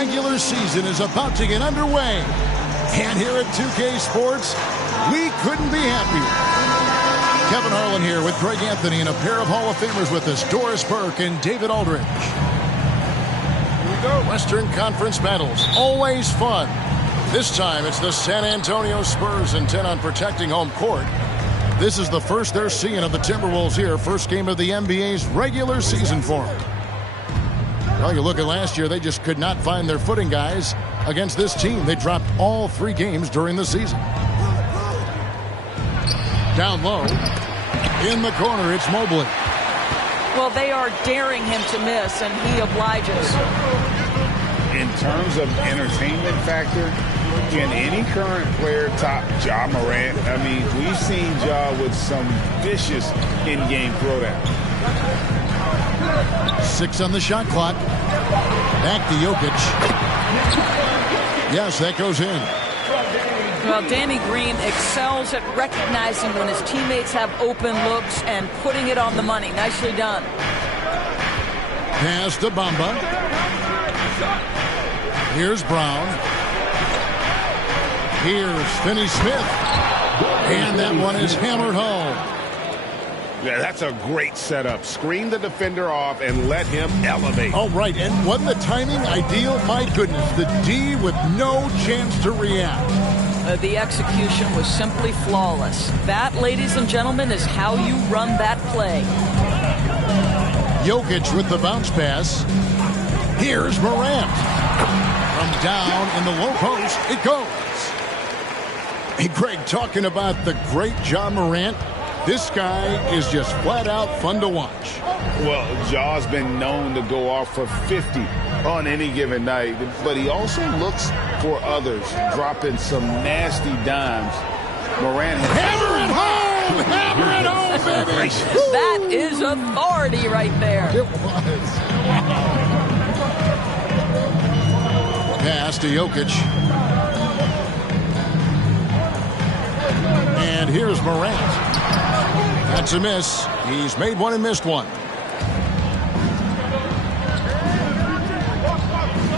regular season is about to get underway. And here at 2K Sports, we couldn't be happier. Kevin Harlan here with Greg Anthony and a pair of Hall of Famers with us, Doris Burke and David Aldridge. Here we go. Western Conference battles, always fun. This time it's the San Antonio Spurs intent on protecting home court. This is the first they're seeing of the Timberwolves here. First game of the NBA's regular season for them. Well, you look at last year, they just could not find their footing, guys. Against this team, they dropped all 3 games during the season. Down low. In the corner, it's Mobley. Well, they are daring him to miss, and he obliges. In terms of entertainment factor, can any current player top Ja Morant? I mean, we've seen Ja with some vicious in-game throwdown. 6 on the shot clock. Back to Jokic. Yes, that goes in. Well, Danny Green excels at recognizing when his teammates have open looks and putting it on the money. Nicely done. Pass to Bamba. Here's Brown. Here's Finney-Smith. And that one is hammered home. Yeah, that's a great setup. Screen the defender off and let him elevate. Oh, right. And wasn't the timing ideal? My goodness, the D with no chance to react. The execution was simply flawless. That, ladies and gentlemen, is how you run that play. Jokic with the bounce pass. Here's Morant. From down in the low post, it goes. Hey, Greg, talking about the great Ja Morant, this guy is just flat out fun to watch. Well, Ja's been known to go off for 50 on any given night, but he also looks for others, dropping some nasty dimes. Morant has... Hammer it home! Hammer it home, baby! That is authority right there. It was. Pass to Jokic. And here's Morant. That's a miss. He's made one and missed one.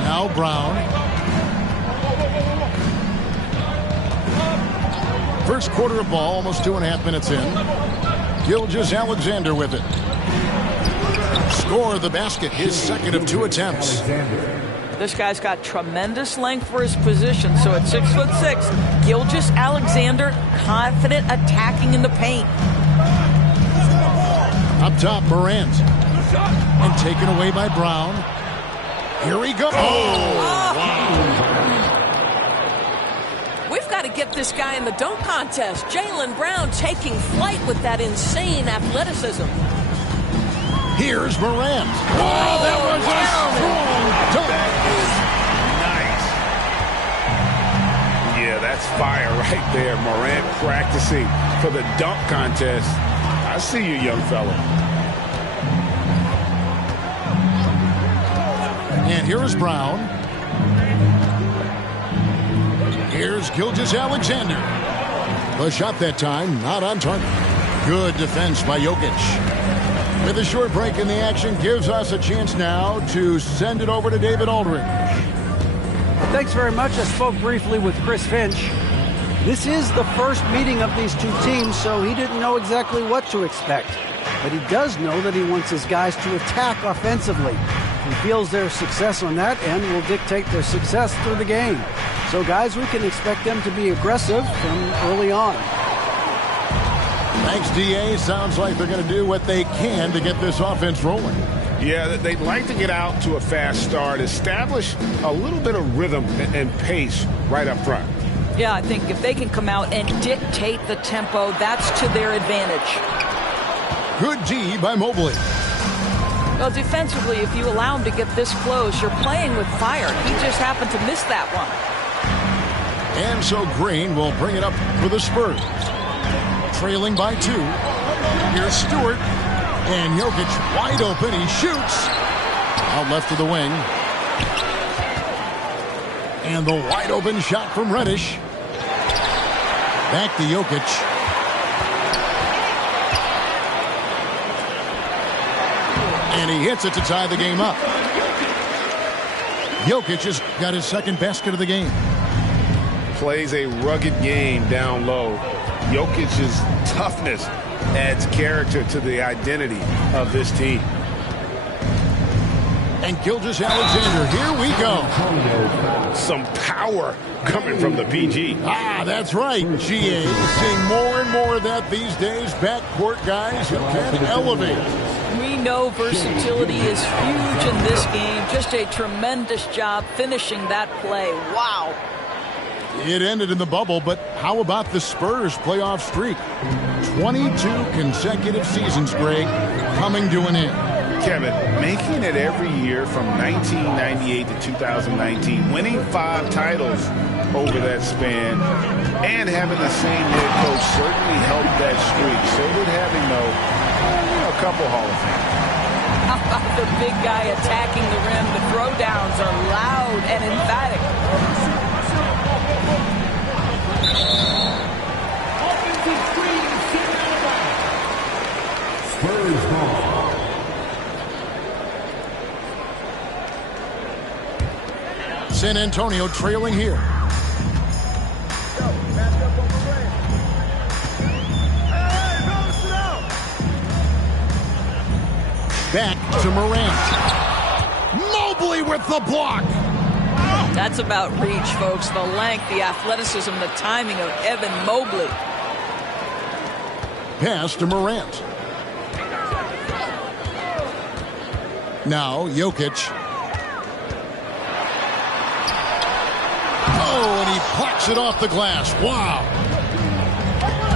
Now Brown. First quarter of ball, almost 2.5 minutes in. Gilgeous-Alexander with it. Score the basket, his second of 2 attempts. This guy's got tremendous length for his position, so at 6'6", Gilgeous-Alexander confident attacking in the paint. Up top, Morant. And taken away by Brown. Here we go. Oh, wow. We've got to get this guy in the dunk contest. Jaylen Brown taking flight with that insane athleticism. Here's Morant. Oh, that was a strong dunk. Nice. Yeah, that's fire right there. Morant practicing for the dunk contest. I see you, young fella. And here is Brown. Here's Gilgeous-Alexander. The shot that time, not on target. Good defense by Jokic. With a short break in the action, gives us a chance now to send it over to David Aldridge. Thanks very much. I spoke briefly with Chris Finch. This is the first meeting of these two teams, so he didn't know exactly what to expect. But he does know that he wants his guys to attack offensively. He feels their success on that end will dictate their success through the game. So, guys, we can expect them to be aggressive from early on. Thanks, D.A. Sounds like they're going to do what they can to get this offense rolling. Yeah, they'd like to get out to a fast start, establish a little bit of rhythm and pace right up front. Yeah, I think if they can come out and dictate the tempo, that's to their advantage. Good D by Mobley. Well, defensively, if you allow him to get this close, you're playing with fire. He just happened to miss that one. And so Green will bring it up for the Spurs. Trailing by 2. Here's Stewart. And Jokic wide open. He shoots. Out left to the wing. And the wide open shot from Reddish. Back to Jokic. And he hits it to tie the game up. Jokic has got his second basket of the game. Plays a rugged game down low. Jokic's toughness adds character to the identity of this team. And Gilgeous-Alexander, here we go. Some power coming from the PG. That's right, GA. Seeing more and more of that these days. Backcourt guys who can elevate. We know versatility is huge in this game. Just a tremendous job finishing that play. Wow. It ended in the bubble, but how about the Spurs playoff streak? 22 consecutive seasons, Greg, coming to an end. Kevin, making it every year from 1998 to 2019, winning 5 titles over that span, and having the same head coach certainly helped that streak. So did having, a couple Hall of Famers. How about the big guy attacking the rim? The throwdowns are loud and emphatic. Spurs ball. San Antonio trailing here. Back to Morant. Mobley with the block. That's about reach, folks. The length, the athleticism, the timing of Evan Mobley. Pass to Morant. Now Jokic. Oh, and he plucks it off the glass. Wow.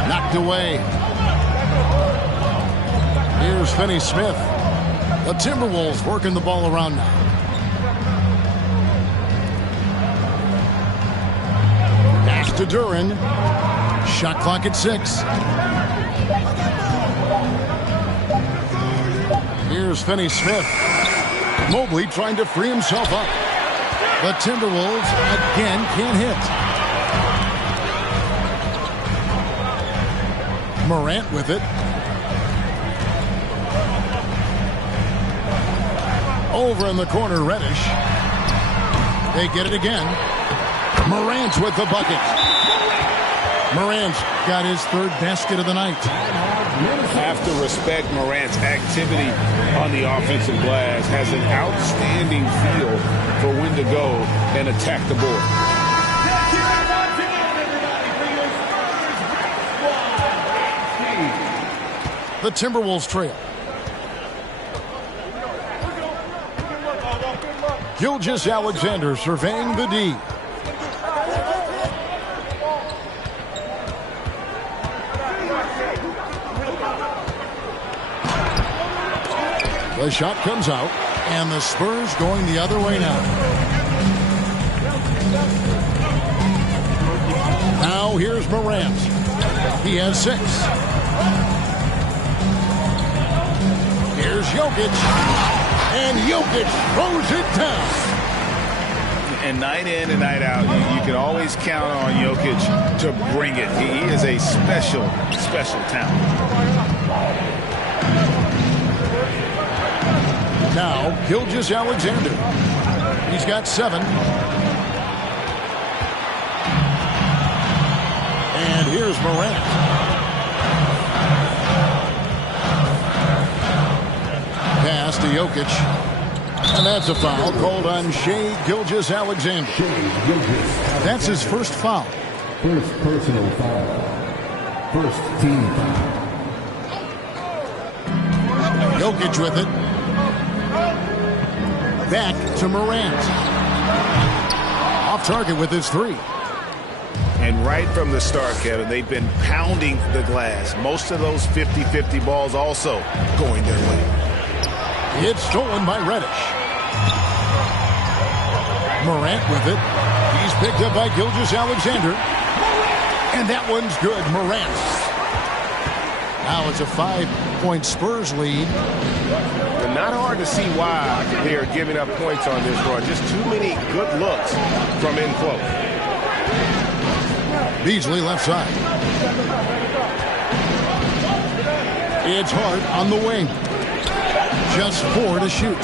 Knocked away. Here's Finney-Smith. The Timberwolves working the ball around now. Pass to Duran. Shot clock at 6. Here's Finney-Smith. Mobley trying to free himself up. The Timberwolves again can't hit. Morant with it. Over in the corner, Reddish. They get it again. Morant with the bucket. Morant's got his third basket of the night. Have to respect Morant's activity on the offensive glass. Has an outstanding feel for when to go and attack the board. The Timberwolves trail. Gilgeous-Alexander surveying the D. The shot comes out, and the Spurs going the other way now. Now here's Morant. He has 6. Here's Jokic. And Jokic throws it down. And night in and night out, you can always count on Jokic to bring it. He is a special, special talent. Now, Gilgeous-Alexander. He's got 7. And here's Morant. Pass to Jokic. And that's a foul called on Shai Gilgeous-Alexander. That's his first foul. First personal foul. First team foul. Jokic with it. Back to Morant. Off target with his 3. And right from the start, Kevin, they've been pounding the glass. Most of those 50-50 balls also going their way. It's stolen by Reddish. Morant with it. He's picked up by Gilgeous-Alexander. And that one's good. Morant. Now it's a 5-point Spurs lead. And not hard to see why they are giving up points on this run. Just too many good looks from in close. Beasley left side. It's Hart on the wing. Just 4 to shoot.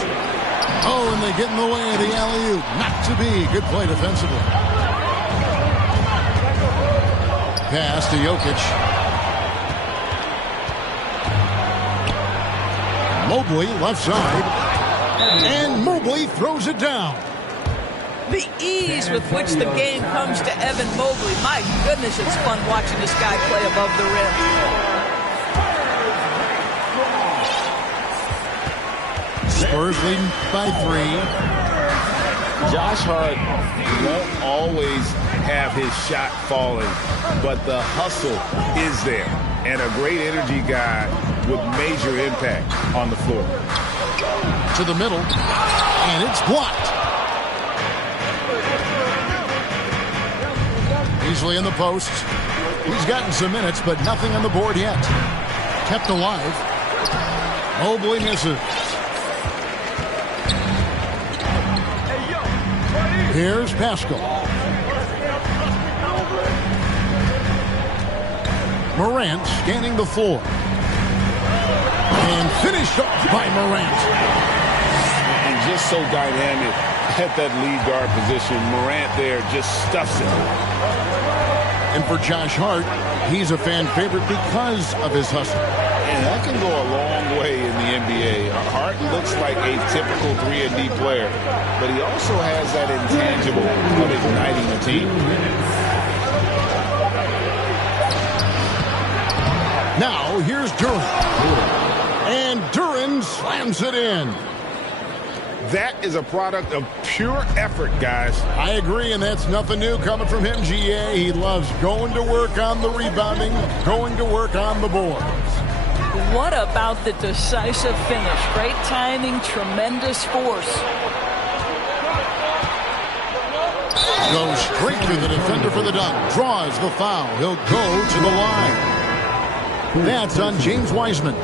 Oh, and they get in the way of the alley-oop. Not to be. Good play defensively. Pass to Jokic. Mobley left side. And Mobley throws it down. The ease with which the game comes to Evan Mobley. My goodness, it's fun watching this guy play above the rim. Spurs leading by 3. Josh Hart won't always have his shot falling, but the hustle is there. And a great energy guy with major impact on the floor. To the middle, and it's blocked. Easily in the post. He's gotten some minutes, but nothing on the board yet. Kept alive. Mobley misses. Here's Pascal. Morant scanning the floor. And finished up by Morant. And just so dynamic at that lead guard position. Morant there just stuffs it. And for Josh Hart, he's a fan favorite because of his hustle. And that can go a long way in the NBA. Hart looks like a typical 3-and-D player, but he also has that intangible of igniting the team. Now, here's Duren. And Duren slams it in. That is a product of pure effort, guys. I agree, and that's nothing new coming from him, GA. He loves going to work on the rebounding, going to work on the board. What about the decisive finish? Great timing, tremendous force. Goes straight to the defender for the dunk. Draws the foul. He'll go to the line. That's on James Wiseman.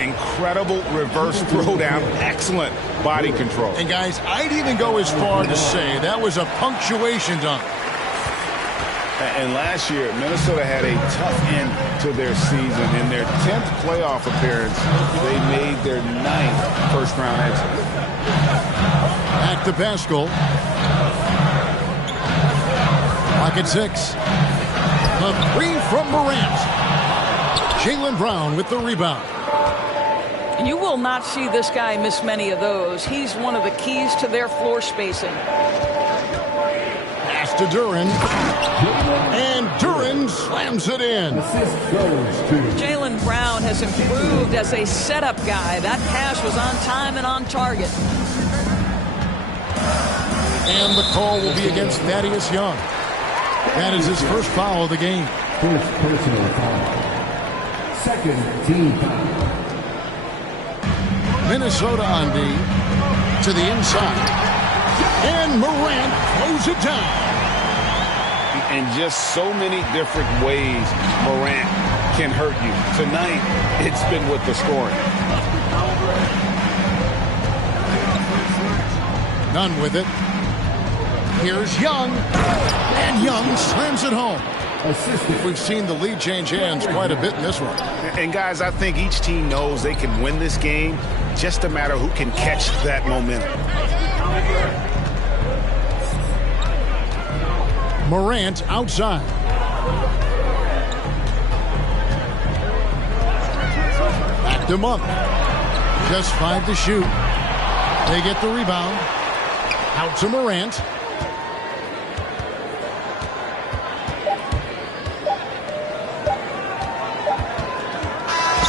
Incredible reverse throwdown. Excellent body control. And guys, I'd even go as far to say that was a punctuation dunk. And last year, Minnesota had a tough end to their season. In their 10th playoff appearance, they made their 9th first-round exit. Back to Pascal. Pocket 6. The 3 from Morant. Jaylen Brown with the rebound. You will not see this guy miss many of those. He's one of the keys to their floor spacing. Pass to Duren. And Duren slams it in. Jaylen Brown has improved as a setup guy. That pass was on time and on target. And the call will be against Thaddeus Young. That is his first foul of the game. First personal foul. Second team foul. Minnesota on D to the inside. And Morant throws it down. And just so many different ways Morant can hurt you. Tonight, it's been with the scoring. None with it. Here's Young. And Young slams it home. We've seen the lead change hands quite a bit in this one. And guys, I think each team knows they can win this game. Just a matter who can catch that momentum. Morant outside. Back to Monk. Just 5 to shoot. They get the rebound. Out to Morant.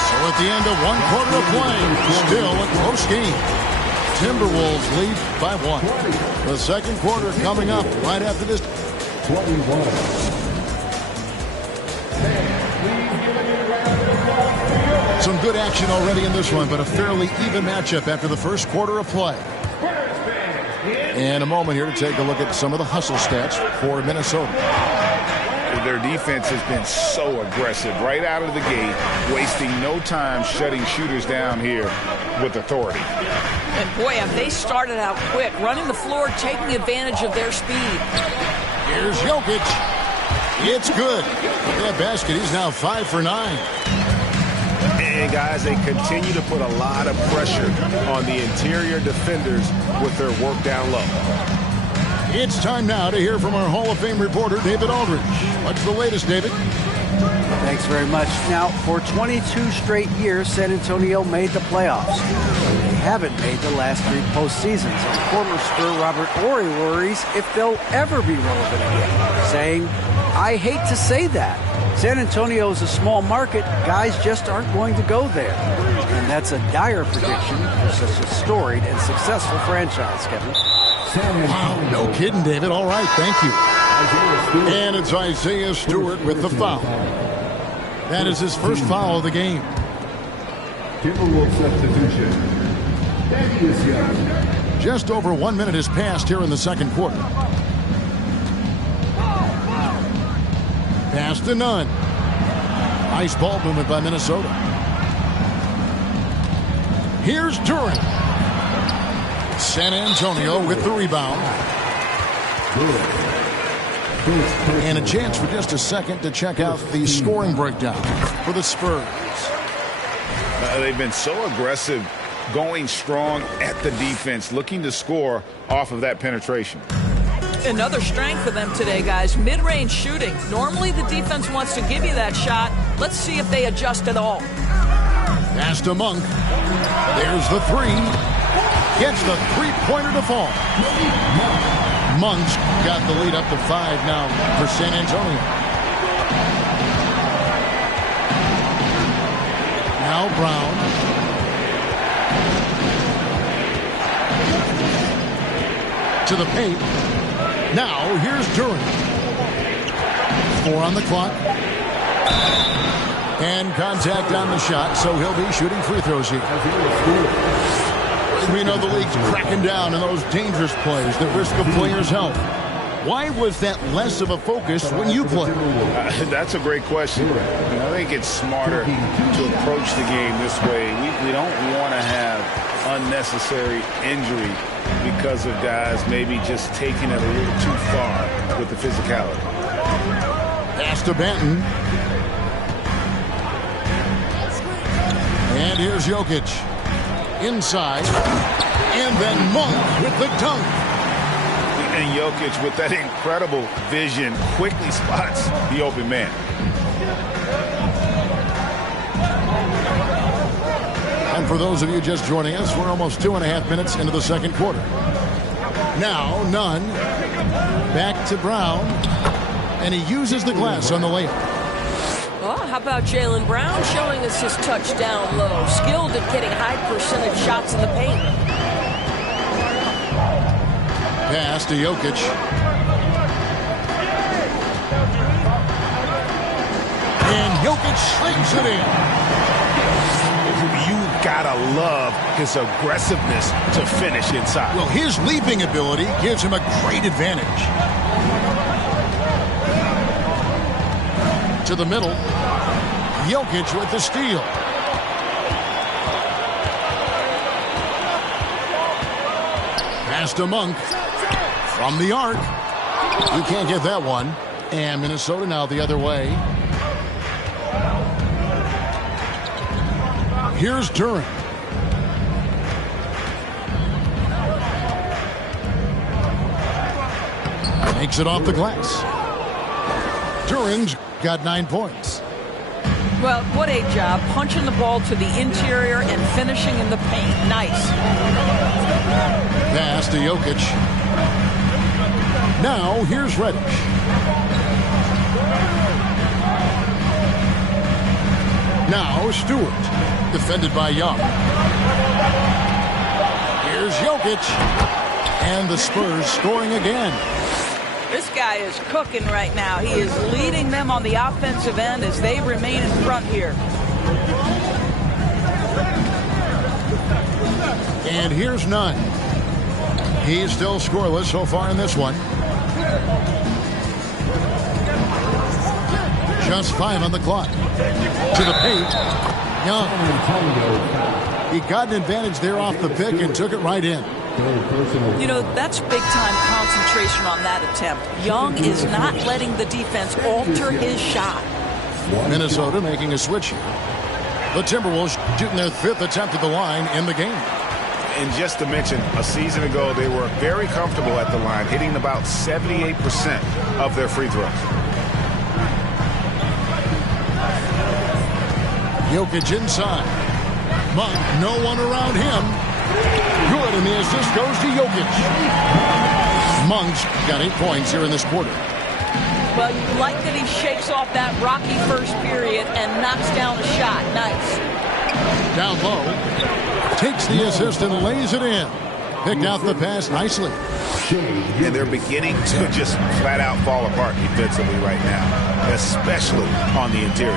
So at the end of 1 quarter of play, still a close game. Timberwolves lead by 1. The second quarter coming up right after this. 21. Some good action already in this one, but a fairly even matchup after the first quarter of play. And a moment here to take a look at some of the hustle stats for Minnesota. Their defense has been so aggressive right out of the gate, wasting no time shutting shooters down here with authority. And boy, have they started out quick, running the floor, taking advantage of their speed. Here's Jokic. It's good. That basket, he's now 5 for 9. And guys, they continue to put a lot of pressure on the interior defenders with their work down low. It's time now to hear from our Hall of Fame reporter, David Aldridge. What's the latest, David? Thanks very much. Now, for 22 straight years, San Antonio made the playoffs. They haven't made the last 3 postseasons. And former Spur Robert Horry worries if they'll ever be relevant again, saying, "I hate to say that. San Antonio is a small market. Guys just aren't going to go there." And that's a dire prediction for such a storied and successful franchise, Kevin. Wow, no kidding, David. All right, thank you. And it's Isaiah Stewart with the foul. That is his first foul of the game. Timberwolves substitution. Thaddeus Young. Just over 1 minute has passed here in the second quarter. Pass to Nunn. Nice ball movement by Minnesota. Here's Durant. San Antonio with the rebound. And a chance for just a second to check out the scoring breakdown for the Spurs. They've been so aggressive, going strong at the defense, looking to score off of that penetration. Another strength for them today, guys. Mid-range shooting. Normally the defense wants to give you that shot. Let's see if they adjust at all. Pass to Monk. There's the 3. Gets the 3-pointer to fall. Monk's got the lead up to 5 now for San Antonio. Now Brown. To the paint. Now here's Durant. 4 on the clock. And contact on the shot, so he'll be shooting free throws here. We know the league's cracking down on those dangerous plays that risk a player's health. Why was that less of a focus when you play? That's a great question. I think it's smarter to approach the game this way. We don't want to have unnecessary injury because of guys maybe just taking it a little too far with the physicality. Pass to Benton. And here's Jokic. Inside. And then Monk with the dunk. And Jokic, with that incredible vision, quickly spots the open man. And for those of you just joining us, we're almost 2.5 minutes into the second quarter. Now, Nunn. Back to Brown. And he uses the glass on the layup. Well, how about Jaylen Brown showing us his touchdown low? Skilled at getting high percentage shots in the paint. Pass to Jokic. And Jokic slings it in. You gotta love his aggressiveness to finish inside. Well, his leaping ability gives him a great advantage. To the middle. Jokic with the steal. Pass to Monk. From the arc. You can't get that one. And Minnesota now the other way. Here's Durant. Makes it off the glass. Durant's got 9 points. Well, what a job. Punching the ball to the interior and finishing in the paint. Nice. Pass to Jokic. Now, here's Reddish. Now, Stewart. Defended by Young. Here's Jokic. And the Spurs scoring again. This guy is cooking right now. He is leading them on the offensive end as they remain in front here. And here's Nunn. He's still scoreless so far in this one. Just 5 on the clock. To the paint. Young. He got an advantage there off the pick and took it right in. You know, that's big-time concentration on that attempt. Young is not letting the defense alter his shot. Minnesota making a switch here. The Timberwolves shooting their 5th attempt at the line in the game. And just to mention, a season ago, they were very comfortable at the line, hitting about 78% of their free throws. Jokic inside. Monk, no one around him. Good, and the assist goes to Jokic. Monk's got 8 points here in this quarter. Well, you like that he shakes off that rocky first period and knocks down a shot. Nice. Down low. Takes the assist and lays it in. Picked out the pass nicely. And they're beginning to just flat out fall apart defensively right now, especially on the interior.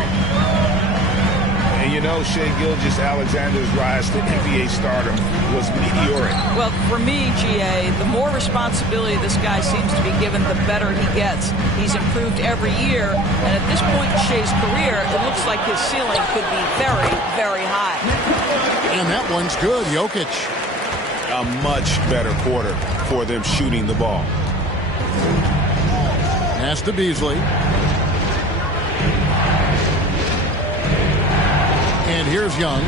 And you know, Shai Gilgeous-Alexander's rise to NBA stardom was meteoric. Well, for me, GA, the more responsibility this guy seems to be given, the better he gets. He's improved every year, and at this point in Shai's career, it looks like his ceiling could be very, very high. And that one's good, Jokic. A much better quarter for them shooting the ball. Pass to Beasley. And here's Young.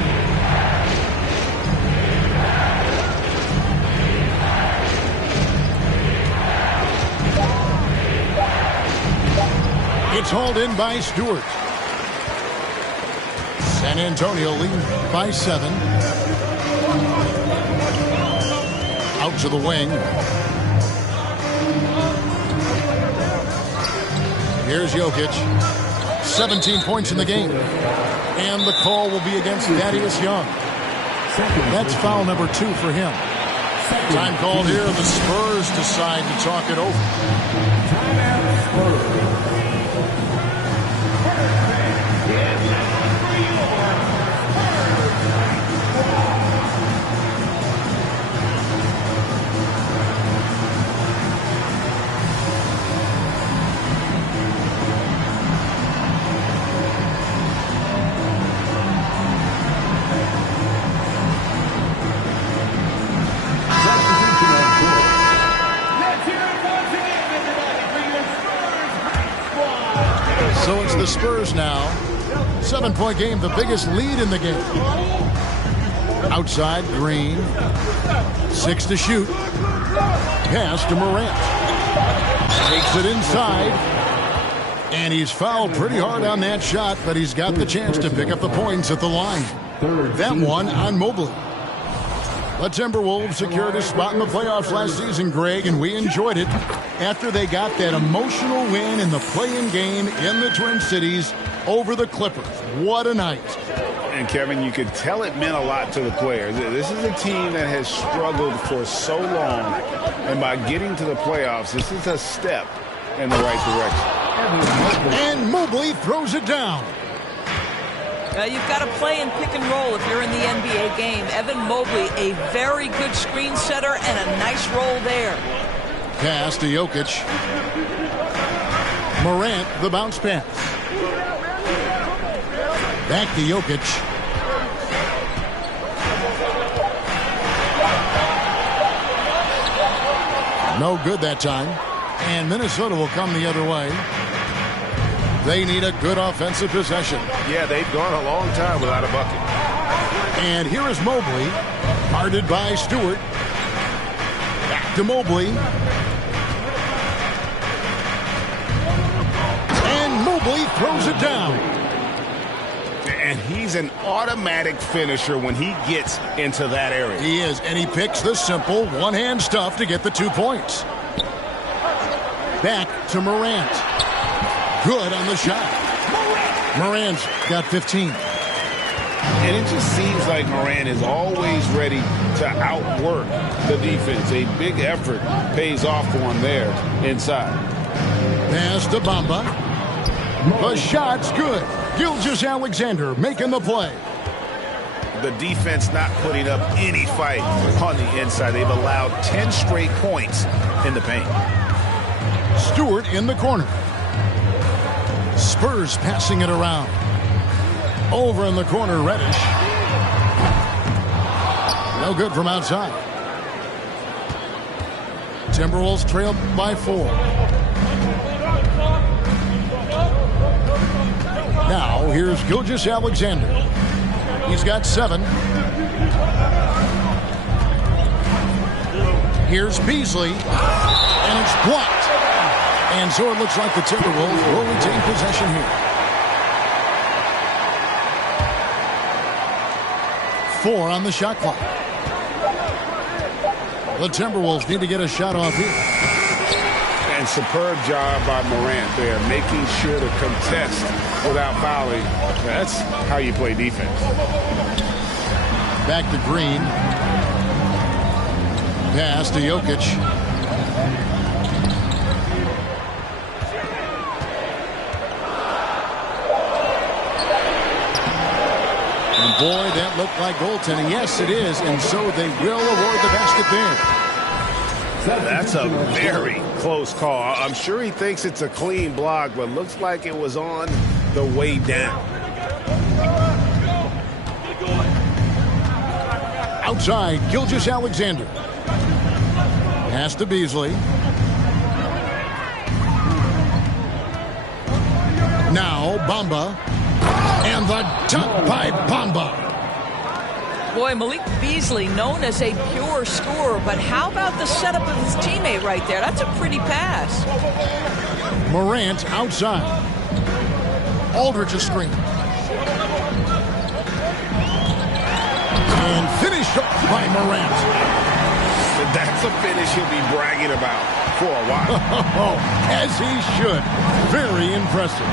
It's hauled in by Stewart. San Antonio lead by 7. Out to the wing. Here's Jokic. 17 points in the game. And the call will be against Thaddeus Young. That's foul number 2 for him. Time called here. The Spurs decide to talk it over. So it's the Spurs now. 7-point game, the biggest lead in the game. Outside, Green. 6 to shoot. Pass to Morant. Takes it inside. And he's fouled pretty hard on that shot, but he's got the chance to pick up the points at the line. That one on Mobley. The Timberwolves secured a spot in the playoffs last season, Greg, and we enjoyed it after they got that emotional win in the play-in game in the Twin Cities over the Clippers. What a night. And, Kevin, you could tell it meant a lot to the players. This is a team that has struggled for so long, and by getting to the playoffs, this is a step in the right direction. And Mobley throws it down. You've got to play and pick and roll if you're in the NBA game. Evan Mobley, a very good screen setter and a nice roll there. Pass to Jokic. Morant, the bounce pass. Back to Jokic. No good that time. And Minnesota will come the other way. They need a good offensive possession. Yeah, they've gone a long time without a bucket. And here is Mobley, guarded by Stewart. Back to Mobley. And Mobley throws it down. And he's an automatic finisher when he gets into that area. He is, and he picks the simple one-hand stuff to get the 2 points. Back to Morant. Good on the shot. Morant's got 15. And it just seems like Morant is always ready to outwork the defense. A big effort pays off for him there inside. Pass to Bamba. The shot's good. Gilgeous-Alexander making the play. The defense not putting up any fight on the inside. They've allowed 10 straight points in the paint. Stewart in the corner. Spurs passing it around. Over in the corner, Reddish. No good from outside. Timberwolves trailed by 4. Now, here's Gilgeous-Alexander. He's got 7. Here's Beasley, and it's blocked. And so it looks like the Timberwolves will retain possession here. 4 on the shot clock. The Timberwolves need to get a shot off here. And superb job by Morant there, making sure to contest without fouling. That's how you play defense. Back to Green. Pass to Jokic. And boy, that looked like goaltending. Yes, it is. And so they will award the basket there. That's a very close call. I'm sure he thinks it's a clean block, but looks like it was on the way down. Outside, Gilgeous-Alexander. Pass to Beasley. Now Bamba. And the dunk by Bamba. Boy, Malik Beasley, known as a pure scorer, but how about the setup of his teammate right there? That's a pretty pass. Morant outside. Aldridge a screen. And finished off by Morant. That's a finish he'll be bragging about for a while. As he should. Very impressive.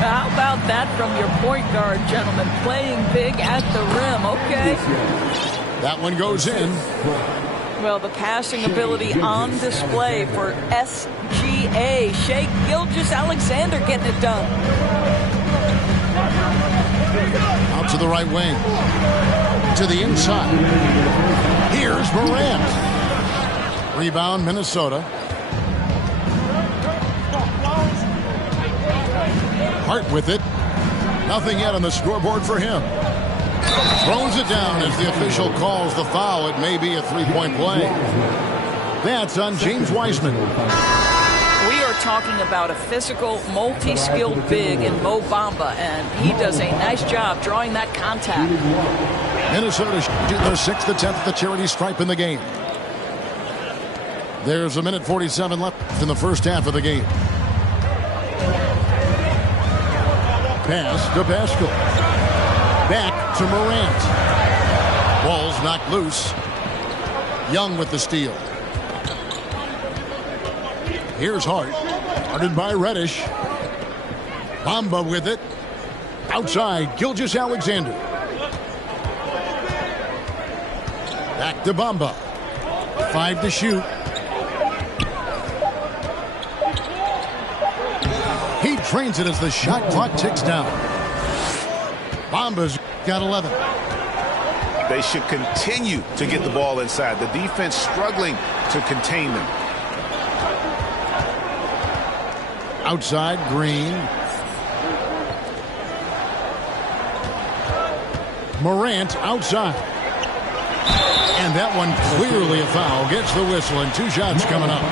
How about that from your point guard, gentlemen? Playing big at the rim. Okay. That one goes in. Well, the passing ability on display for SGA. Shai Gilgeous-Alexander getting it done. Out to the right wing. To the inside. Here's Morant. Rebound, Minnesota. Hart with it. Nothing yet on the scoreboard for him. Throws it down as the official calls the foul. It may be a three-point play. That's on James Wiseman. We are talking about a physical, multi-skilled big in Mo Bamba, and he does a nice job drawing that contact. Minnesota shooting their 6th attempt at the charity stripe in the game. There's a minute 47 left in the first half of the game. Pass to Pascal. Back to Morant. Ball's knocked loose. Young with the steal. Here's Hart. Guarded by Reddish. Bamba with it. Outside, Gilgeous-Alexander. Back to Bamba. 5 to shoot. He trains it as the shot clock ticks down. Bamba's got 11. They should continue to get the ball inside. The defense struggling to contain them. Outside, Green. Morant outside. And that one clearly a foul. Gets the whistle and 2 shots coming up.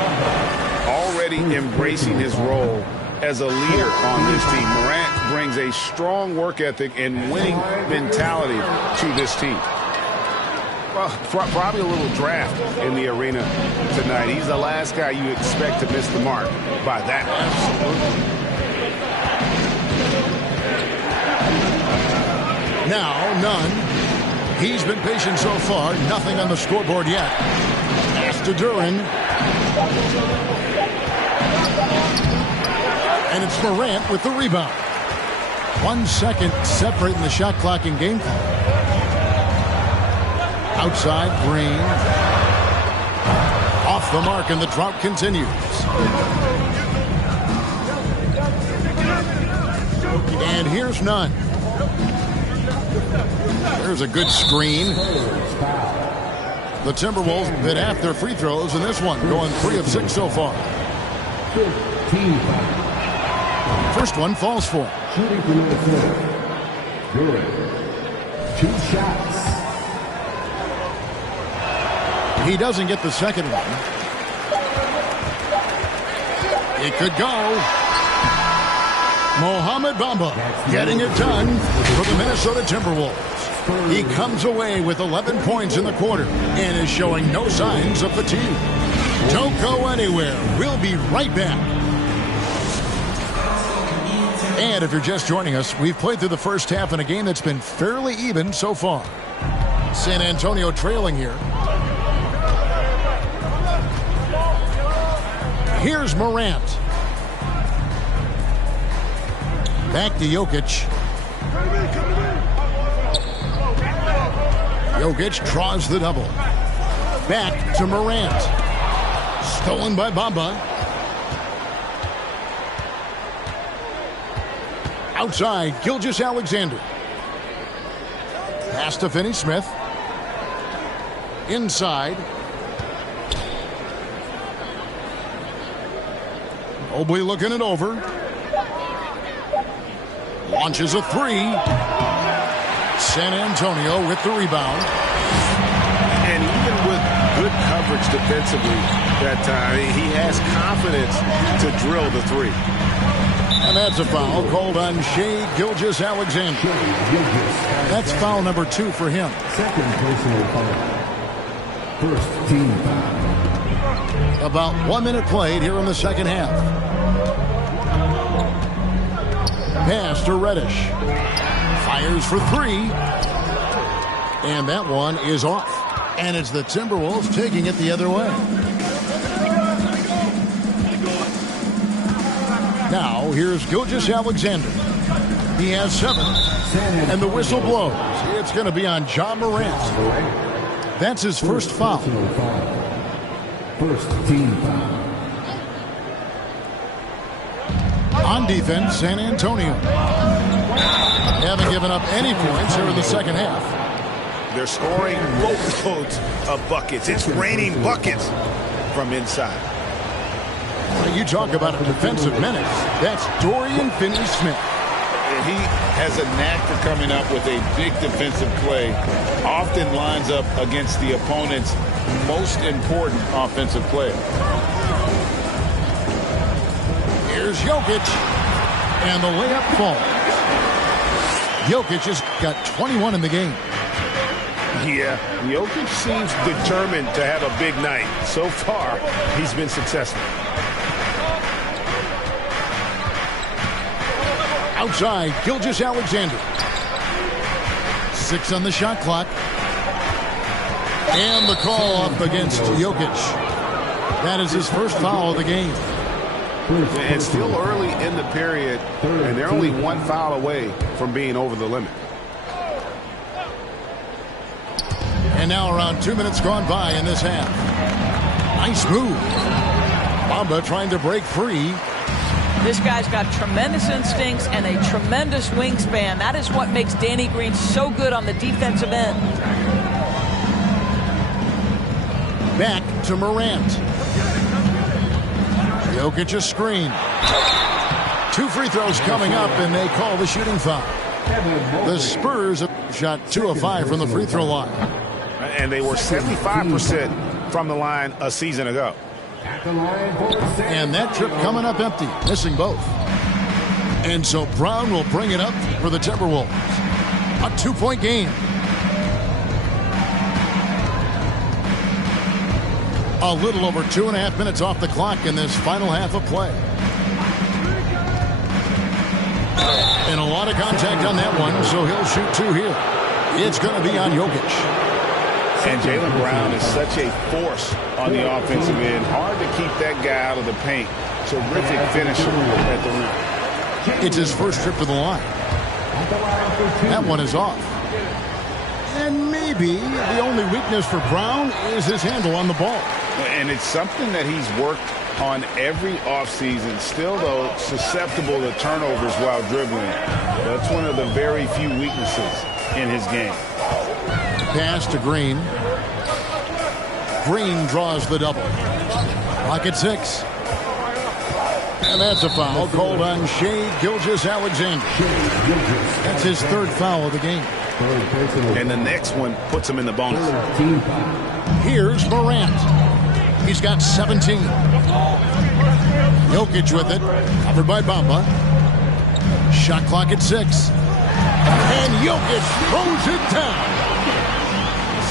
Already embracing his role as a leader on this team. Morant brings a strong work ethic and winning mentality to this team. Well, probably a little draft in the arena tonight. He's the last guy you expect to miss the mark by that. Now, none. He's been patient so far. Nothing on the scoreboard yet. Pass to Duran. And it's Morant with the rebound. 1 second separating the shot clock and game clock. Outside, Green. Off the mark, and the drought continues. And here's none. There's a good screen. The Timberwolves been at their free throws in this one, going 3 of 6 so far. First one falls for. Shooting for Minnesota. Duran. 2 shots. He doesn't get the second one. It could go. Mohamed Bamba getting it done for the Minnesota Timberwolves. He comes away with 11 points in the quarter and is showing no signs of fatigue. Don't go anywhere. We'll be right back. And if you're just joining us, we've played through the first half in a game that's been fairly even so far. San Antonio trailing here. Here's Morant. Back to Jokic. Jokic draws the double. Back to Morant. Stolen by Bamba. Outside, Gilgeous-Alexander. Pass to Finney-Smith. Inside. Mobley looking it over. Launches a three. San Antonio with the rebound. And even with good coverage defensively that time, he has confidence to drill the three. And that's a foul called on Shai Gilgeous-Alexander. That's foul number 2 for him. Second personal foul. First team foul. About 1 minute played here in the second half. Pass to Reddish. Fires for 3. And that one is off. And it's the Timberwolves taking it the other way. Now, here's Gilgeous-Alexander. He has 7. And the whistle blows. It's going to be on John Morant. That's his first foul. First team foul. On defense, San Antonio. They haven't given up any points here in the second half. They're scoring boatloads of buckets. It's raining buckets from inside. When you talk about a defensive menace, that's Dorian Finney-Smith. And he has a knack for coming up with a big defensive play. Often lines up against the opponent's most important offensive play. Here's Jokic. And the layup falls. Jokic has got 21 in the game. Yeah, Jokic seems determined to have a big night. So far, he's been successful. Outside, Gilgeous-Alexander. 6 on the shot clock. And the call up against Jokic. That is his first foul of the game. And still early in the period, and they're only 1 foul away from being over the limit. And now around 2 minutes gone by in this half. Nice move. Bamba trying to break free. This guy's got tremendous instincts and a tremendous wingspan. That is what makes Danny Green so good on the defensive end. Back to Morant. Jokic a screen. 2 free throws coming up, and they call the shooting foul. The Spurs have shot 2 of 5 from the free throw line. And they were 75% from the line a season ago. And that trip coming up empty, missing both. And so Brown will bring it up for the Timberwolves. A 2-point game. A little over 2.5 minutes off the clock in this final half of play. And a lot of contact on that one, so he'll shoot 2 here. It's going to be on Jokic. And Jaylen Brown is such a force on the offensive end. Hard to keep that guy out of the paint. Terrific finisher at the rim. It's his first trip to the line. That one is off. And maybe the only weakness for Brown is his handle on the ball. And it's something that he's worked on every offseason. Still, though, susceptible to turnovers while dribbling. That's one of the very few weaknesses in his game. Pass to Green. Green draws the double. Clock at 6. And that's a foul called on Shai Gilgeous-Alexander. That's his 3rd foul of the game. And the next one puts him in the bonus. Here's Morant. He's got 17. Jokic with it. Covered by Bamba. Shot clock at 6. And Jokic throws it down.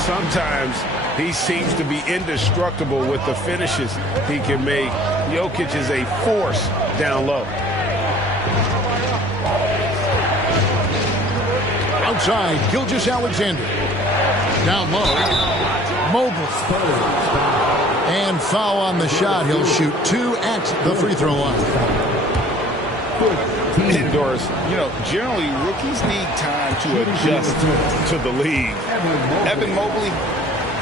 Sometimes he seems to be indestructible with the finishes he can make. Jokic is a force down low. Outside, Gilgeous-Alexander. Down low, Mobley. And foul on the shot. He'll shoot 2 at the free throw line. Doris, generally rookies need time to adjust to the league. Evan Mobley,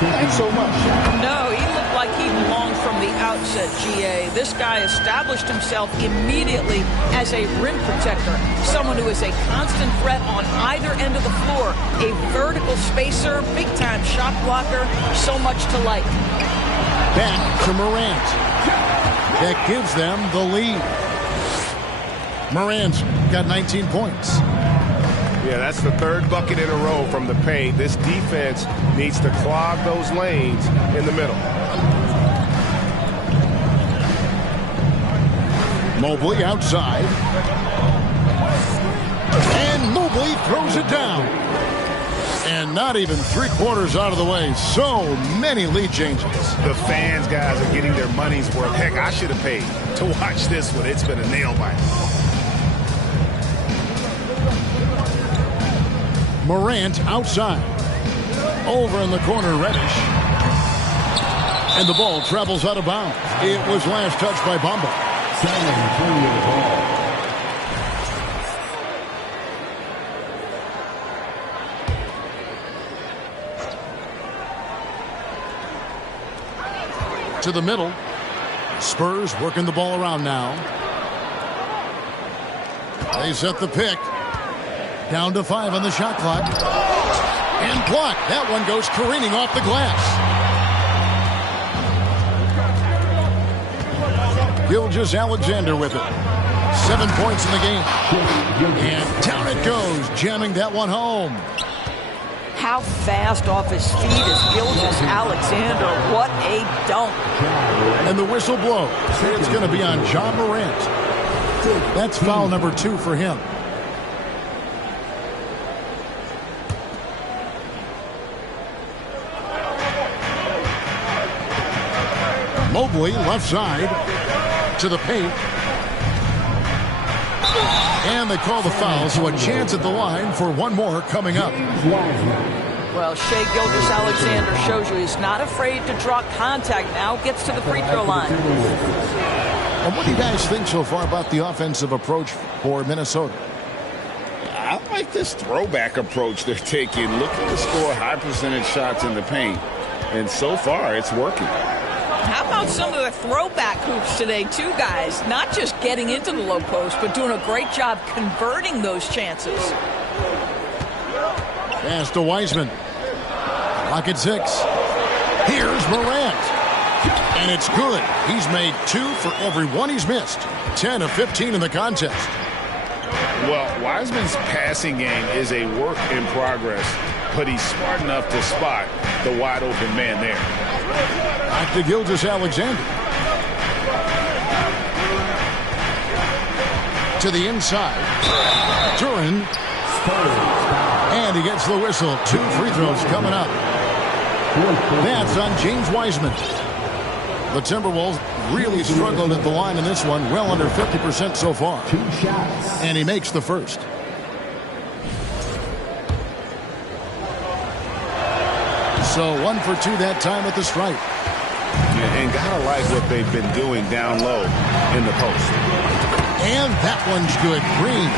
not so much. No, he looked like he belonged from the outset, GA. This guy established himself immediately as a rim protector, someone who is a constant threat on either end of the floor, a vertical spacer, big-time shot blocker, so much to like. Back to Morant. That gives them the lead. Morant's got 19 points. Yeah, that's the 3rd bucket in a row from the paint. This defense needs to clog those lanes in the middle. Mobley outside. And Mobley throws it down. And not even 3/4 out of the way. So many lead changes. The fans, guys, are getting their money's worth. Heck, I should have paid to watch this one. It's been a nail biter. Morant outside. Over in the corner, Reddish. And the ball travels out of bounds. It was last touched by Bamba. 7-3 with the ball. To the middle. Spurs working the ball around now. They set the pick. Down to 5 on the shot clock. And blocked. That one goes careening off the glass. Gilgeous-Alexander with it. 7 points in the game. And down it goes, jamming that one home. How fast off his feet is Gilgeous-Alexander. What a dunk. And the whistle blows. It's going to be on John Morant. That's foul number 2 for him. Mobley left side to the paint. And they call the foul, so a chance at the line for one more coming up. Well, Shai Gilgeous-Alexander shows you he's not afraid to draw contact. Now gets to the free throw line. And what do you guys think so far about the offensive approach for Minnesota? I like this throwback approach they're taking, looking to score high percentage shots in the paint. And so far, it's working. How about some of the throwback hoops today, too, guys? Not just getting into the low post, but doing a great job converting those chances. Pass to Wiseman. Clock at 6. Here's Morant. And it's good. He's made 2 for every one he's missed. 10 of 15 in the contest. Well, Wiseman's passing game is a work in progress, but he's smart enough to spot the wide open man there. Back to Gilgeous-Alexander. To the inside. Duran. And he gets the whistle. 2 free throws coming up. That's on James Wiseman. The Timberwolves really struggled at the line in this one. Well under 50% so far. 2 shots. And he makes the first. So 1 for 2 that time at the stripe. And gotta like what they've been doing down low in the post. And that one's good. Green.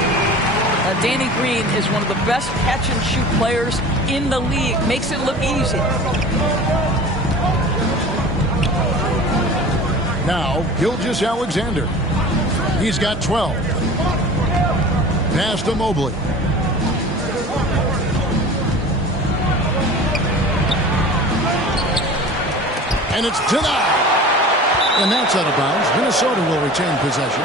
Danny Green is one of the best catch-and-shoot players in the league. Makes it look easy. Now, Gilgeous-Alexander. He's got 12. Pass to Mobley. And it's denied. And that's out of bounds. Minnesota will retain possession.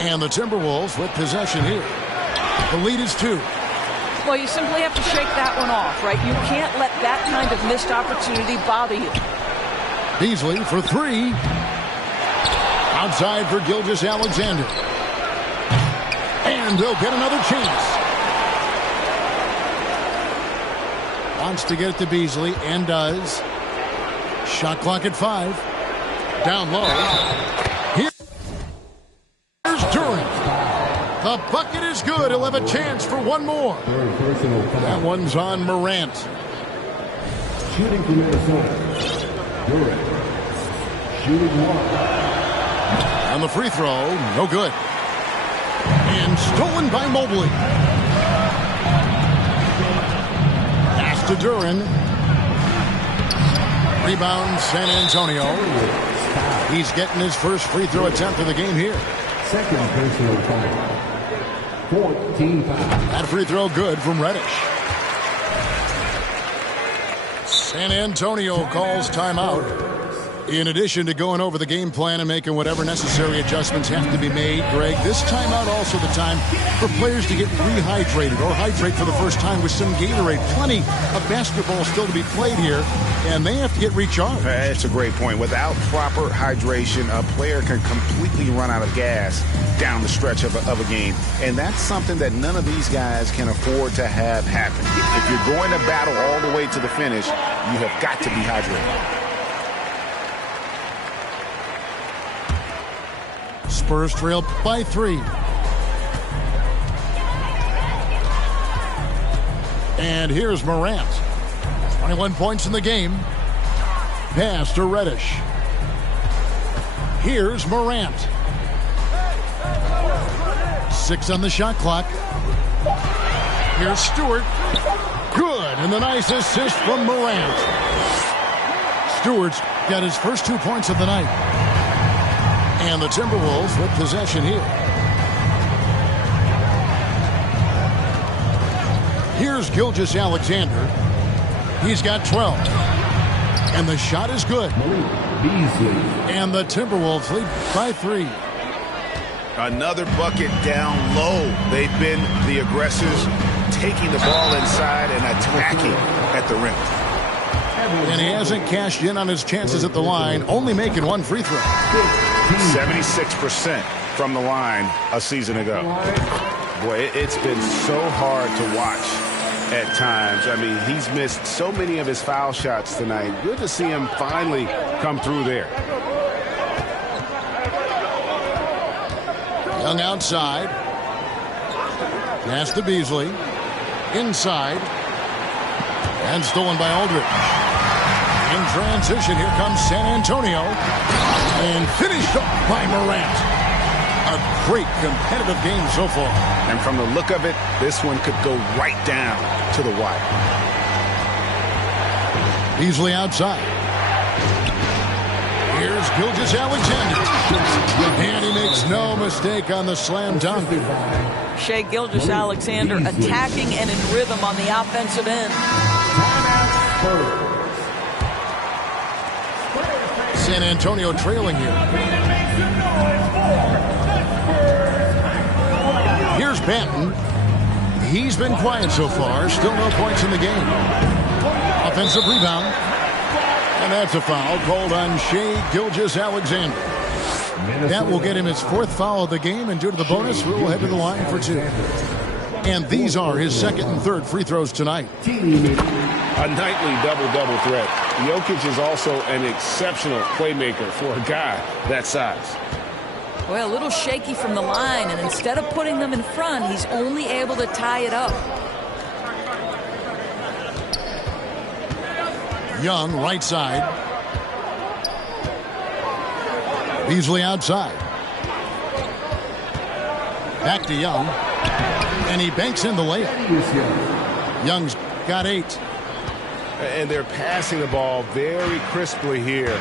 And the Timberwolves with possession here. The lead is 2. Well, you simply have to shake that one off, right? You can't let that kind of missed opportunity bother you. Beasley for three. Outside for Gilgeous-Alexander. And they'll get another chance. Wants to get it to Beasley and does. Shot clock at 5. Down low. Here's Durant. The bucket is good. He'll have a chance for one more. That one's on Morant. Shooting from Minnesota. Durant. Shooting one. On the free throw, no good. And stolen by Mobley. Pass to Duran. Rebound, San Antonio. He's getting his first free throw attempt of the game here. Second personal foul. 14 foul. That free throw good from Reddish. San Antonio calls timeout. In addition to going over the game plan and making whatever necessary adjustments have to be made, Greg, this timeout also the time for players to get rehydrated or hydrate for the first time with some Gatorade. Plenty of basketball still to be played here, and they have to get recharged. That's a great point. Without proper hydration, a player can completely run out of gas down the stretch of a game. And that's something that none of these guys can afford to have happen. If you're going to battle all the way to the finish, you have got to be hydrated. Spurs trail by 3. And here's Morant. 21 points in the game. Pass to Reddish. Here's Morant. 6 on the shot clock. Here's Stewart. Good. And the nice assist from Morant. Stewart's got his first 2 points of the night. And the Timberwolves with possession here. Here's Gilgeous-Alexander. He's got 12. And the shot is good. Beasley. And the Timberwolves lead by 3. Another bucket down low. They've been the aggressors, taking the ball inside and attacking at the rim. And he hasn't cashed in on his chances at the line, only making 1 free throw. 76% from the line a season ago. Boy, it's been so hard to watch at times. I mean, he's missed so many of his foul shots tonight. Good to see him finally come through there. Young outside. Pass to Beasley. Inside. And stolen by Aldridge. In transition, here comes San Antonio. And finished off by Morant. A great competitive game so far. And from the look of it, this one could go right down to the wire. Beasley outside. Here's Gilgeous-Alexander. And he makes no mistake on the slam dunk. Shai Gilgeous-Alexander attacking and in rhythm on the offensive end. San Antonio trailing here. Here's Banton. He's been quiet so far. Still no points in the game. Offensive rebound. And that's a foul called on Shai Gilgeous-Alexander. That will get him his 4th foul of the game, and due to the bonus, we'll head to the line for 2. And these are his 2nd and 3rd free throws tonight. A nightly double-double threat. Jokic is also an exceptional playmaker for a guy that size. Well, a little shaky from the line, and instead of putting them in front, he's only able to tie it up. Young, right side. Beasley outside. Back to Young. And he banks in the layup. Young's got 8. And they're passing the ball very crisply here.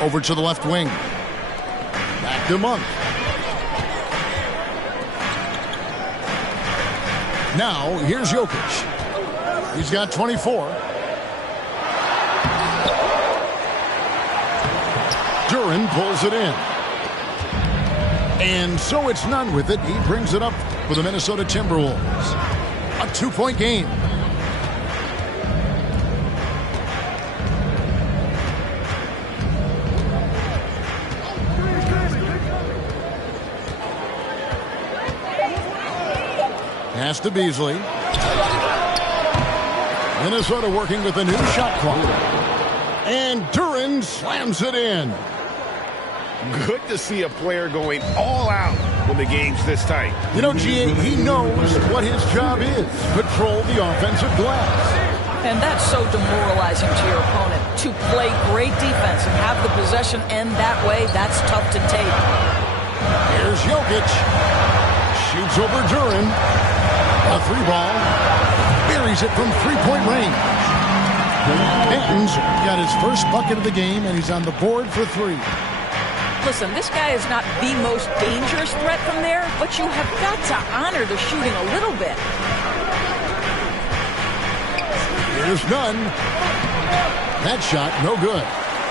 Over to the left wing. Back to Monk. Now, here's Jokic. He's got 24. Duran pulls it in. And so it's none with it. He brings it up for the Minnesota Timberwolves. A 2-point game. Pass to Beasley. Minnesota working with a new shot clock. And Duran slams it in. Good to see a player going all out when the game's this tight. You know, G.A., he knows what his job is. Patrol the offensive glass. And that's so demoralizing to your opponent. To play great defense and have the possession end that way, that's tough to take. Here's Jokic. Shoots over Duran. A three ball. Buries it from three-point range. Benton's got his first bucket of the game, and he's on the board for three. Listen, this guy is not the most dangerous threat from there, but you have got to honor the shooting a little bit. Here's Nunn. That shot, no good.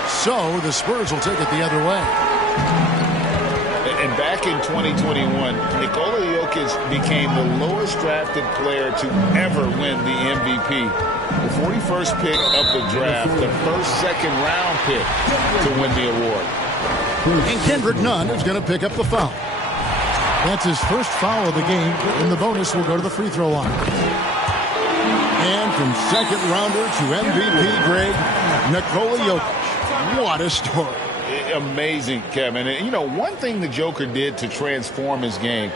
So the Spurs will take it the other way. And back in 2021, Nikola Jokic became the lowest drafted player to ever win the MVP. The 41st pick of the draft, the first second-round pick to win the award. And Kendrick Nunn is going to pick up the foul. That's his first foul of the game, and the bonus will go to the free throw line. And from second rounder to MVP grade, Nikola Jokic. What a story. Amazing, Kevin. And, you know, one thing the Joker did to transform his game,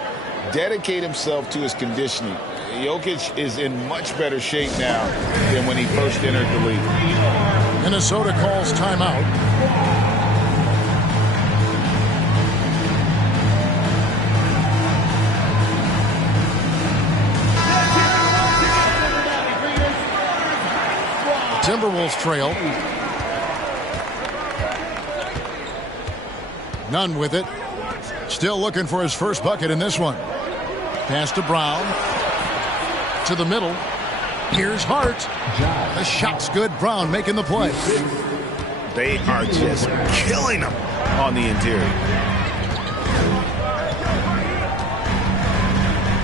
dedicate himself to his conditioning. Jokic is in much better shape now than when he first entered the league. Minnesota calls timeout. Timberwolves trail. Nunn with it. Still looking for his first bucket in this one. Pass to Brown. To the middle. Here's Hart. The shot's good. Brown making the play. They are just killing them on the interior.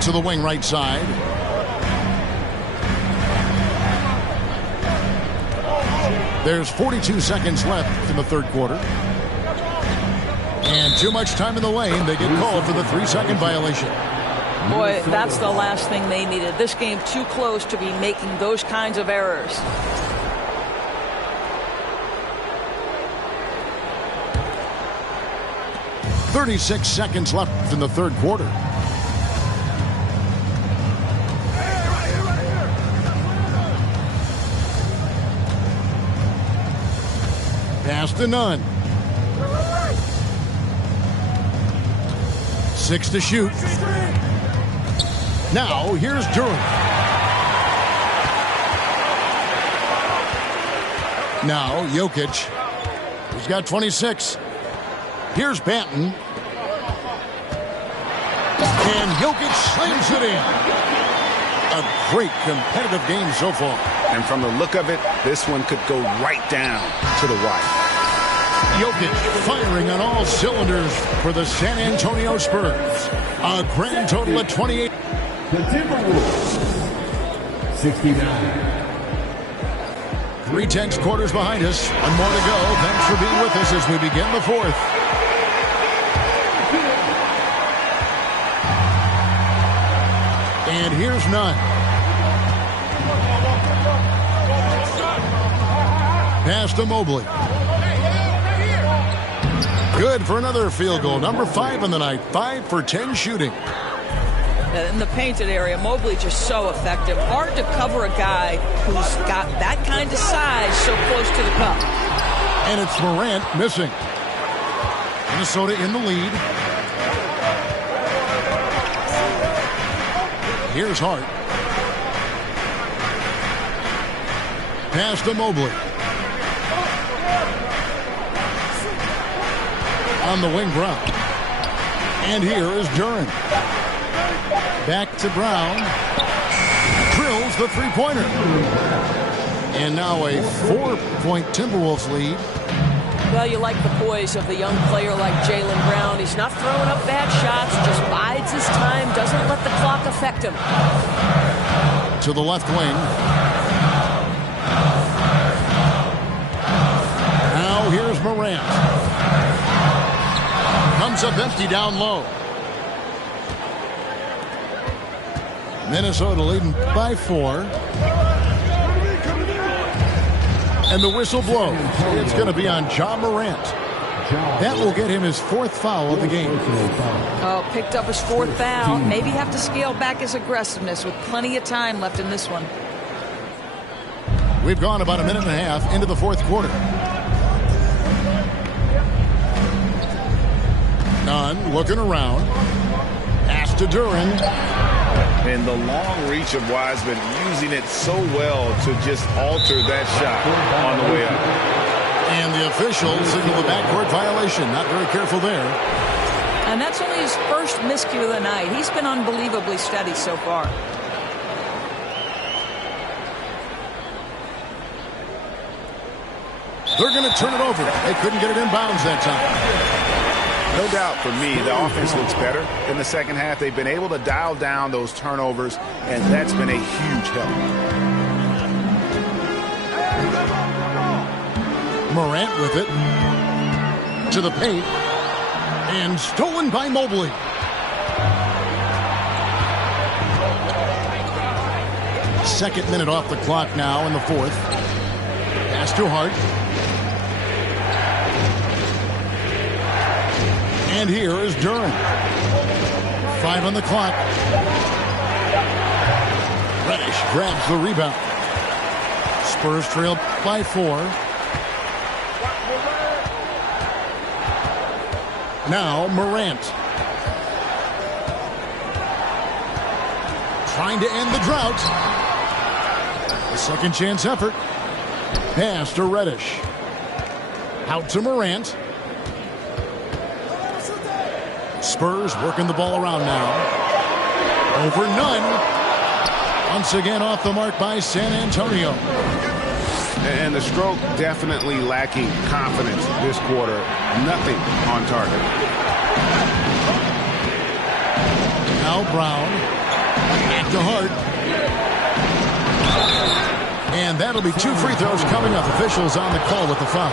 To the wing right side. There's 42 seconds left in the third quarter. And too much time in the lane. They get called for the 3-second violation. Boy, that's the last thing they needed. This game too close to be making those kinds of errors. .36 seconds left in the third quarter. Pass to Nunn. 6 to shoot. Now, here's Duran. Now, Jokic. He's got 26. Here's Banton. And Jokic slams it in. A great competitive game so far. And from the look of it, this one could go right down to the wire. Jokic firing on all cylinders for the San Antonio Spurs. A grand total of 28. The Timberwolves, 69. 3/10 quarters behind us. One more to go. Thanks for being with us as we begin the fourth. And here's Nunn. Pass to Mobley. Good for another field goal. Number 5 on the night. 5 for 10 shooting. In the painted area, Mobley just so effective. Hard to cover a guy who's got that kind of size so close to the cup. And it's Morant missing. Minnesota in the lead. Here's Hart. Pass to Mobley. On the wing, Brown. And here is Duran. Back to Brown. Drills the three-pointer. And now a 4-point Timberwolves lead. Well, you like the poise of the young player like Jaylen Brown. He's not throwing up bad shots, just bides his time, doesn't let the clock affect him. To the left wing. Now here's Morant. Comes up empty down low. Minnesota leading by 4. And the whistle blows. It's going to be on Ja Morant. That will get him his 4th foul of the game. Oh, picked up his 4th foul. Maybe have to scale back his aggressiveness with plenty of time left in this one. We've gone about a minute and a half into the 4th quarter. Nunn looking around. Pass to Duren. And the long reach of Wiseman, using it so well to just alter that shot on the way up. And the official signaled the backcourt violation. Not very careful there. And that's only his first miscue of the night. He's been unbelievably steady so far. They're going to turn it over. They couldn't get it in bounds that time. No doubt for me, the offense looks better in the second half. They've been able to dial down those turnovers, and that's been a huge help. Morant with it. To the paint. And stolen by Mobley. Second minute off the clock now in the 4th. Pass to Hart. And here is Duren. 5 on the clock. Reddish grabs the rebound. Spurs trail by 4. Now Morant. Trying to end the drought. A second chance effort. Pass to Reddish. Out to Morant. Spurs working the ball around now. Over Nunn. Once again off the mark by San Antonio. And the stroke definitely lacking confidence this quarter. Nothing on target. Now Brown. Back to Hart. And that'll be 2 free throws coming up. Officials on the call with the foul.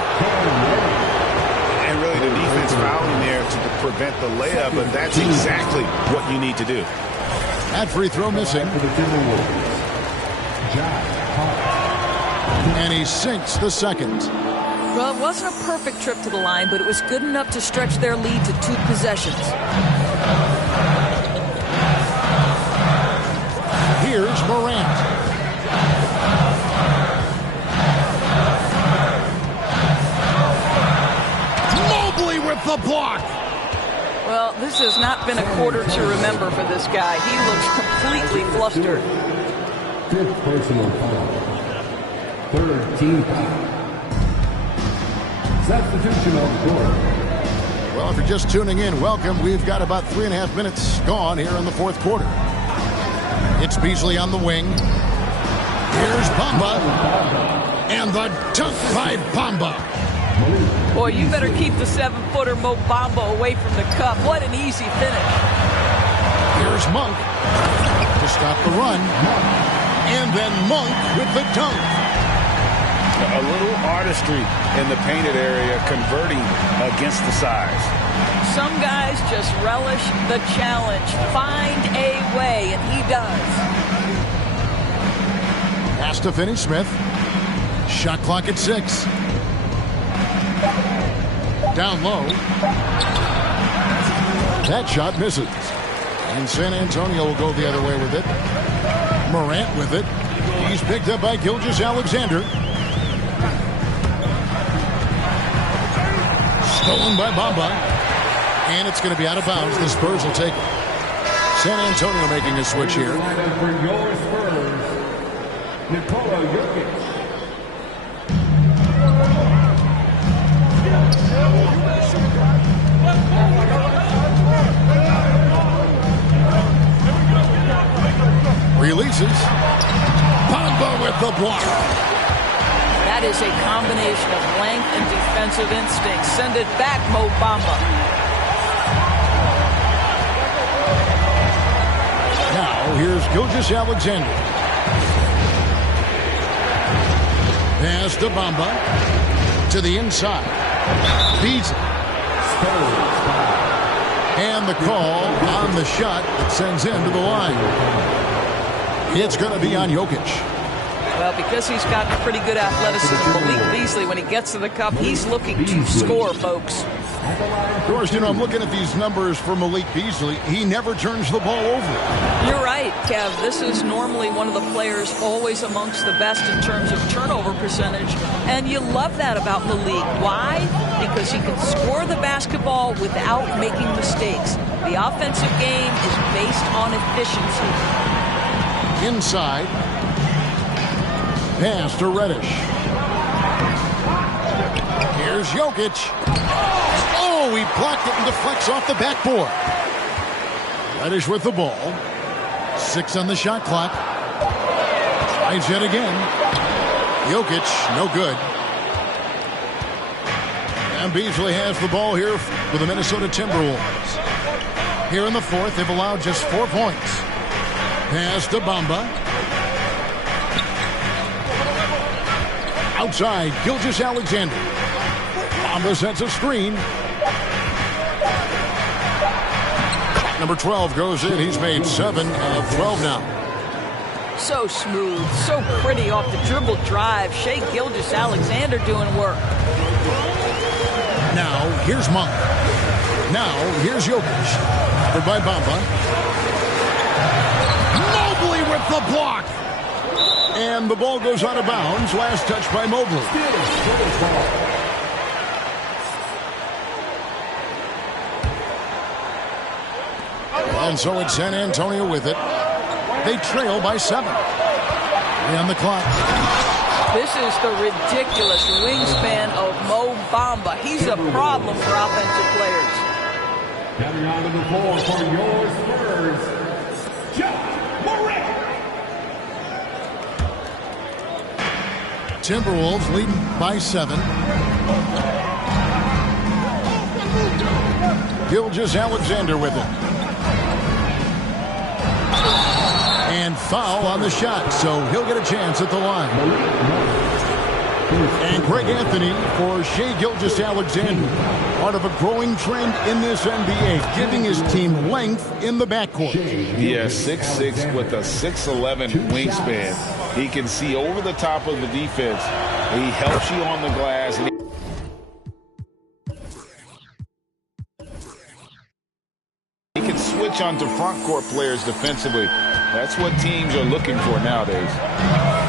And really the defense fouling there to prevent the layup, but that's exactly what you need to do. That free throw missing. And he sinks the second. Well, it wasn't a perfect trip to the line, but it was good enough to stretch their lead to 2 possessions. Here's Morant. Mobley with the block. Well, this has not been a quarter to remember for this guy. He looks completely flustered. 5th personal foul. 3rd team foul. Substitution on the court. Well, if you're just tuning in, welcome. We've got about 3.5 minutes gone here in the 4th quarter. It's Beasley on the wing. Here's Bamba. And the dunk by Bamba. Boy, you better keep the 7-footer Mo Bamba away from the cup. What an easy finish. Here's Monk to stop the run. And then Monk with the dunk. A little artistry in the painted area, converting against the size. Some guys just relish the challenge. Find a way, and he does. Pass to Finney-Smith. Shot clock at 6. Down low. That shot misses. And San Antonio will go the other way with it. Morant with it. He's picked up by Gilgeous-Alexander. Stolen by Bamba. And it's going to be out of bounds. The Spurs will take it. San Antonio making a switch here. For your Spurs, Nikola Jokic. Releases. Bamba with the block. That is a combination of length and defensive instinct. Send it back, Mo Bamba. Now, here's Gilgeous-Alexander. Pass to Bamba. To the inside. Beats it. And the call on the shot that sends him to the line. It's going to be on Jokic. Well, because he's got pretty good athleticism, Malik Beasley, when he gets to the cup, he's looking to score, folks. Of course, I'm looking at these numbers for Malik Beasley. He never turns the ball over. You're right, Kev. This is normally one of the players always amongst the best in terms of turnover percentage. And you love that about Malik. Why? Because he can score the basketball without making mistakes. The offensive game is based on efficiency. Inside. Pass to Reddish. Here's Jokic. Oh, he blocked it and deflects off the backboard. Reddish with the ball. 6 on the shot clock. Tries yet again. Jokic, no good. And Beasley has the ball here for the Minnesota Timberwolves. Here in the fourth, they've allowed just 4 points. Pass to Bamba. Outside, Gilgeous-Alexander. Bamba sets a screen. Number 12 goes in. He's made 7 of 12 now. So smooth, so pretty off the dribble drive. Shai Gilgeous-Alexander doing work. Now, here's Monk. Now, here's Jokic. Covered by Bamba. Mobley with the block. And the ball goes out of bounds. Last touch by Mobley. And so it's San Antonio with it. They trail by 7. 3 on the clock. This is the ridiculous wingspan of Mo Bamba. He's a problem for offensive players. Coming onto the floor for your Spurs, Ja Morant. Timberwolves leading by 7. Gilgeous-Alexander with it. And foul on the shot, so he'll get a chance at the line. And Greg Anthony for Shai Gilgeous-Alexander. Part of a growing trend in this NBA, giving his team length in the backcourt. Yeah, 6'6" with a 6'11" wingspan. He can see over the top of the defense. He helps you on the glass. And he can switch onto front court players defensively. That's what teams are looking for nowadays.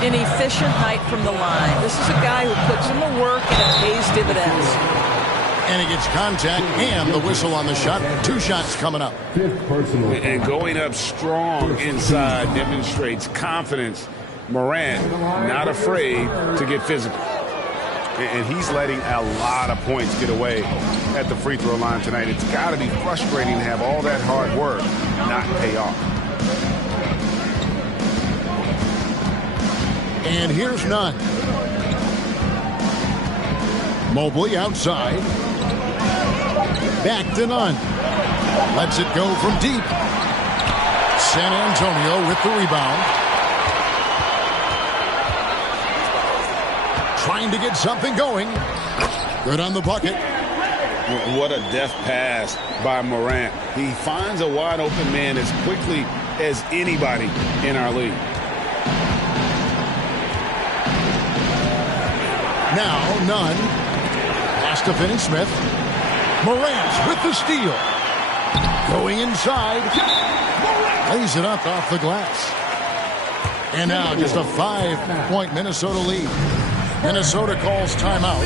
An efficient night from the line. This is a guy who puts in the work and it pays dividends. And he gets contact and the whistle on the shot. 2 shots coming up. And going up strong inside demonstrates confidence. Morant not afraid to get physical. And he's letting a lot of points get away at the free throw line tonight. It's got to be frustrating to have all that hard work not pay off. And here's none. Mobley outside. Back to none. Lets it go from deep. San Antonio with the rebound. Trying to get something going. Good on the bucket. What a deft pass by Morant. He finds a wide open man as quickly as anybody in our league. Now, none. Pass to Finney-Smith. Morant with the steal. Going inside. Lays it up off the glass. And now just a 5-point Minnesota lead. Minnesota calls timeout.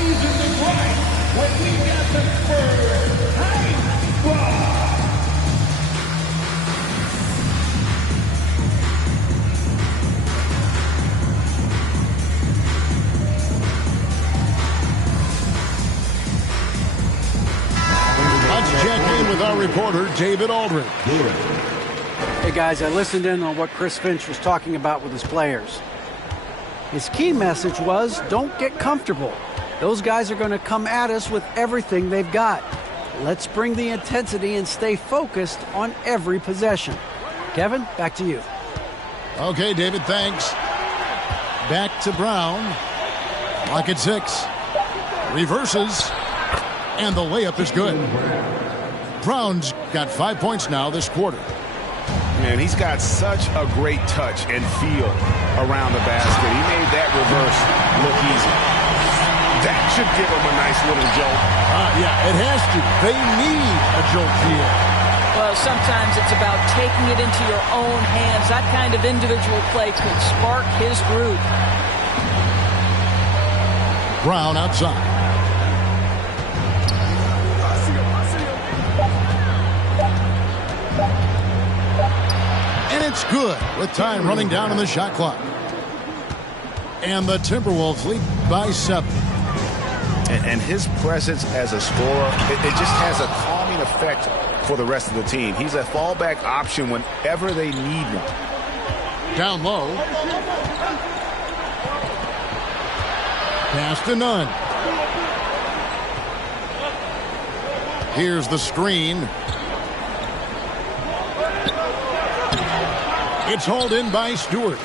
Let's check in with our reporter, David Aldridge. Hey guys, I listened in on what Chris Finch was talking about with his players. His key message was, don't get comfortable. Those guys are going to come at us with everything they've got. Let's bring the intensity and stay focused on every possession. Kevin, back to you. Okay, David, thanks. Back to Brown. Clock at 6. Reverses. And the layup is good. Brown's got 5 points now this quarter. And he's got such a great touch and feel around the basket. He made that reverse look easy. That should give him a nice little jolt. Yeah, it has to. They need a jolt here. Well, sometimes it's about taking it into your own hands. That kind of individual play could spark his groove. Brown outside. And it's good with time running down on the shot clock. And the Timberwolves lead by 7. And his presence as a scorer, it just has a calming effect for the rest of the team. He's a fallback option whenever they need one. Down low. Pass to Nunn. Here's the screen. It's hauled in by Stewart.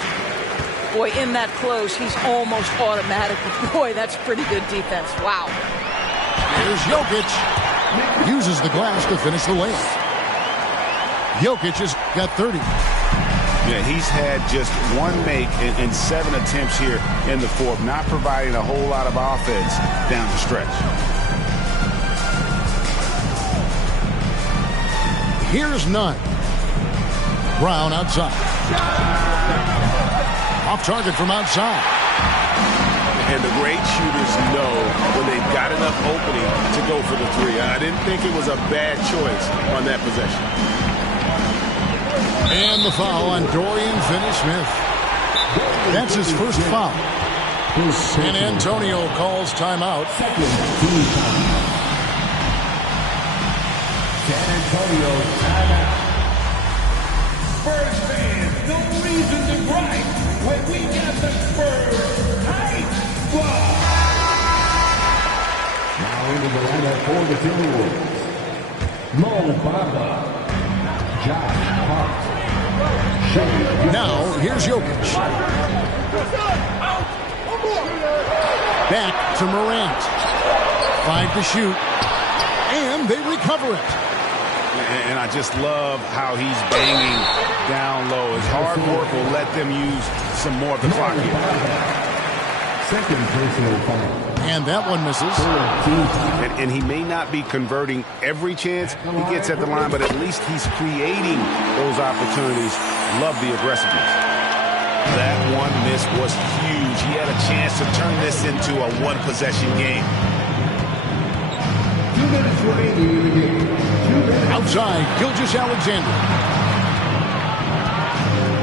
Boy, in that close, he's almost automatic. Boy, that's pretty good defense. Wow. Here's Jokic. Uses the glass to finish the layup. Jokic has got 30. Yeah, he's had just one make in 7 attempts here in the fourth, not providing a whole lot of offense down the stretch. Here's Nunn. Brown outside. Off target from outside. And the great shooters know when they've got enough opening to go for the three. I didn't think it was a bad choice on that possession. And the foul on Dorian Finney-Smith. That's his first foul. And Antonio calls timeout. San Antonio timeout. Spurs fans, no reason to gripe when we got the Spurs tight squad. Now into the lineup for the Timberwolves. Mo Bamba, Josh Hart. Now here's Jokic. Back to Morant. 5 to shoot. And they recover it. And I just love how he's banging down low. His hard work will let them use some more of the clock here. Second personal foul. And that one misses. And he may not be converting every chance he gets at the line, but at least he's creating those opportunities. Love the aggressiveness. That one miss was huge. He had a chance to turn this into a one-possession game. 2 minutes remaining in the game. Outside, Gilgeous-Alexander.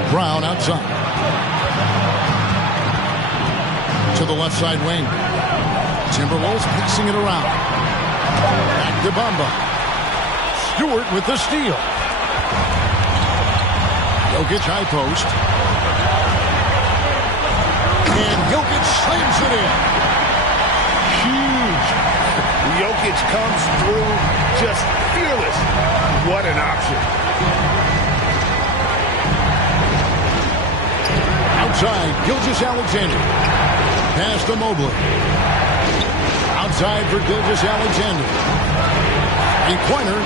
Brown outside. To the left side wing. Timberwolves passing it around. Back to Bamba. Stewart with the steal. Jokic high post. And Jokic slams it in. Huge. Jokic comes through just fearless. What an option. Outside, Gilgeous-Alexander. Pass to Mobley. Outside for Gilgeous-Alexander. Three-pointer.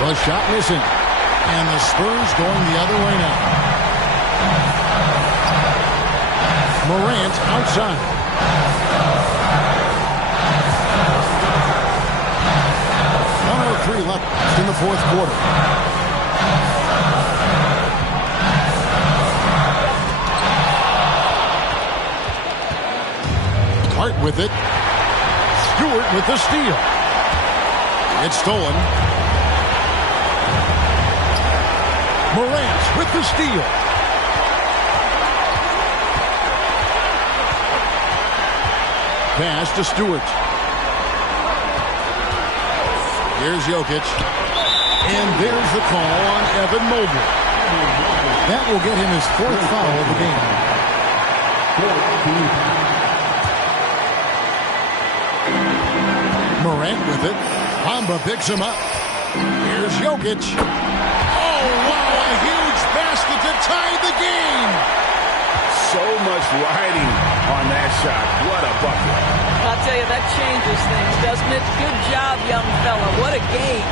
The shot missing. And the Spurs going the other way now. Morant outside. 1:03 left in the fourth quarter. Hart with it. Stewart with the steal. It's stolen. Morant with the steal. Pass to Stewart. Here's Jokic. And there's the call on Evan Mobley. That will get him his 4th foul of the game. Morant with it. Bamba picks him up. Here's Jokic. Oh, wow, a huge basket to tie the game. So much riding on that shot. What a bucket. I'll tell you, that changes things, doesn't it? Good job, young fella. What a game.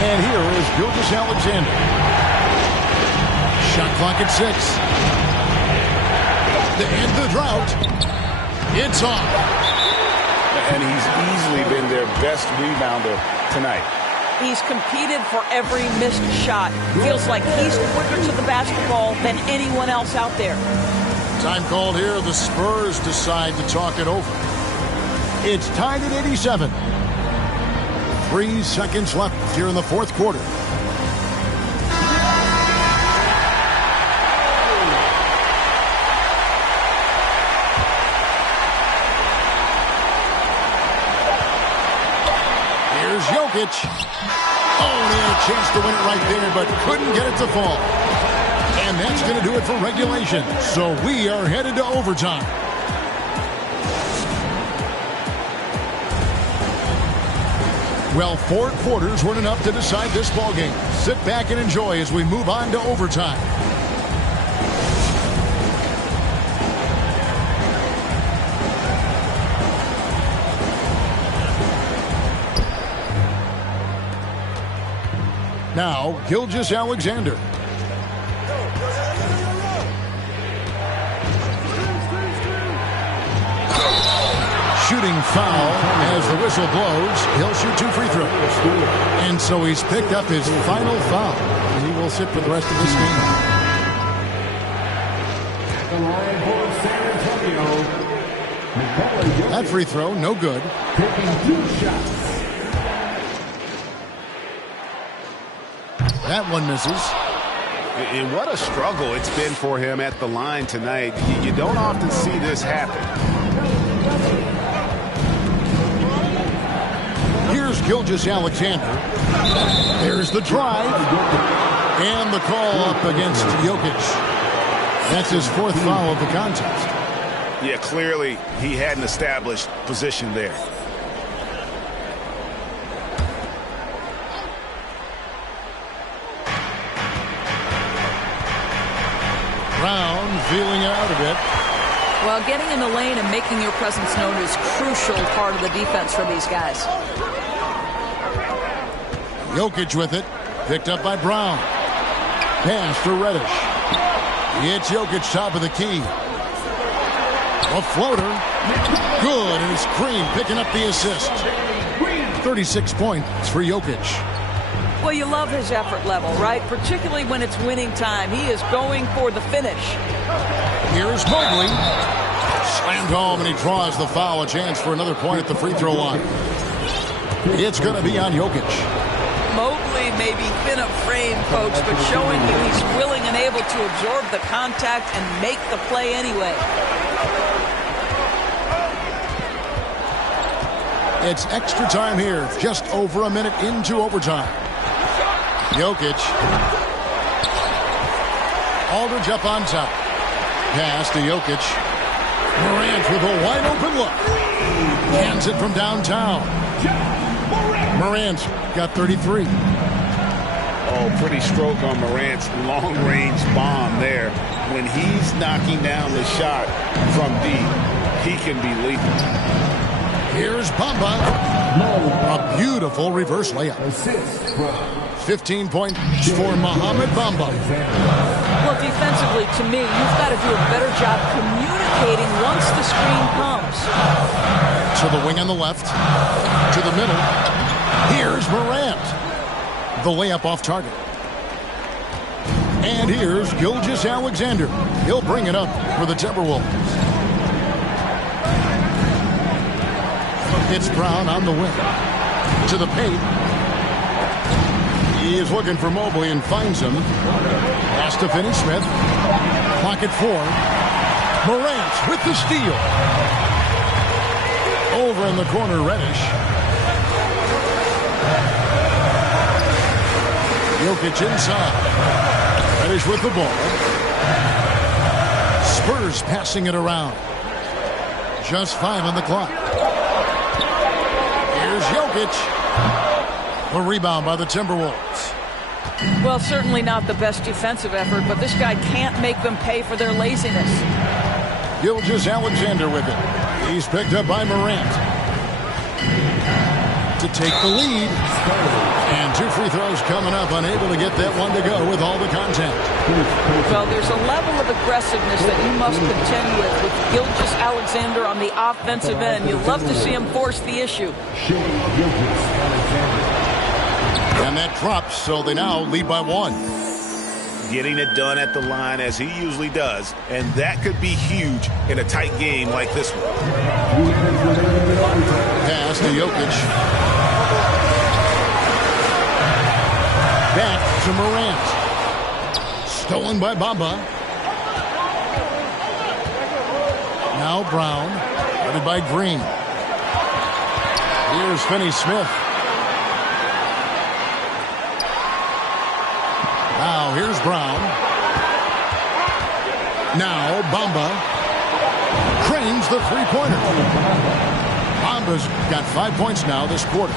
And here is Gilgeous-Alexander. Shot clock at 6. To end the drought, it's off. And he's easily been their best rebounder tonight. He's competed for every missed shot. Feels like he's quicker to the basketball than anyone else out there. Time called here. The Spurs decide to talk it over. It's tied at 87. 3 seconds left here in the fourth quarter. Here's Jokic. Oh, they had a chance to win it right there, but couldn't get it to fall. And that's going to do it for regulation. So we are headed to overtime. Well, 4 quarters weren't enough to decide this ballgame. Sit back and enjoy as we move on to overtime. Now, Gilgeous-Alexander. Shooting foul as the whistle blows. He'll shoot 2 free throws. And so he's picked up his final foul. And he will sit for the rest of this game. At the line for San Antonio, That free throw, no good. taking 2 shots. That one misses. And what a struggle it's been for him at the line tonight. You don't often see this happen. Here's Gilgeous-Alexander. There's the drive. And the call up against Jokic. That's his 4th foul of the contest. Yeah, clearly he hadn't established position there. Brown feeling it out a bit. Well, getting in the lane and making your presence known is crucial part of the defense for these guys. Jokic with it. Picked up by Brown. Pass to Reddish. It's Jokic top of the key. A floater. Good, and it's Green picking up the assist. 36 points for Jokic. Well, you love his effort level, right? Particularly when it's winning time. He is going for the finish. Here's Mobley. Slammed home, and he draws the foul. A chance for another point at the free throw line. It's going to be on Jokic. Mobley may be thin of frame, folks, but showing you he's willing and able to absorb the contact and make the play anyway. It's extra time here. Just over a minute into overtime. Jokic. Aldridge up on top. Pass to Jokic. Morant with a wide open look. Hands it from downtown. Morant got 33. Oh, pretty stroke on Morant's long-range bomb there. When he's knocking down the shot from deep, he can be lethal. Here's Bamba. A beautiful reverse layup. 15 points for Mohamed Bamba. Well, defensively, to me, you've got to do a better job communicating once the screen comes. To the wing on the left. To the middle. Here's Morant. The layup off target. And here's Gilgeous-Alexander. He'll bring it up for the Timberwolves. It's Brown on the wing. To the paint. He is looking for Mobley and finds him. Pass to Finney-Smith. Clock at 4. Morant with the steal. Over in the corner, Reddish. Jokic inside. Reddish with the ball. Spurs passing it around. Just 5 on the clock. Here's Jokic. The rebound by the Timberwolves. Well, certainly not the best defensive effort, but this guy can't make them pay for their laziness. Gilgeous-Alexander with it. He's picked up by Morant. to take the lead. And 2 free throws coming up, unable to get that one to go with all the contact. Well, there's a level of aggressiveness that you must contend with Gilgeous-Alexander on the offensive end. You love to see him force the issue. And that drops, so they now lead by 1. Getting it done at the line as he usually does, and that could be huge in a tight game like this one. Pass to Jokic. Back to Morant. Stolen by Bamba. Now Brown. Guarded by Green. Here's Finney-Smith. Now here's Brown. Now Bamba. Cranes the three-pointer. Bamba's got 5 points now this quarter.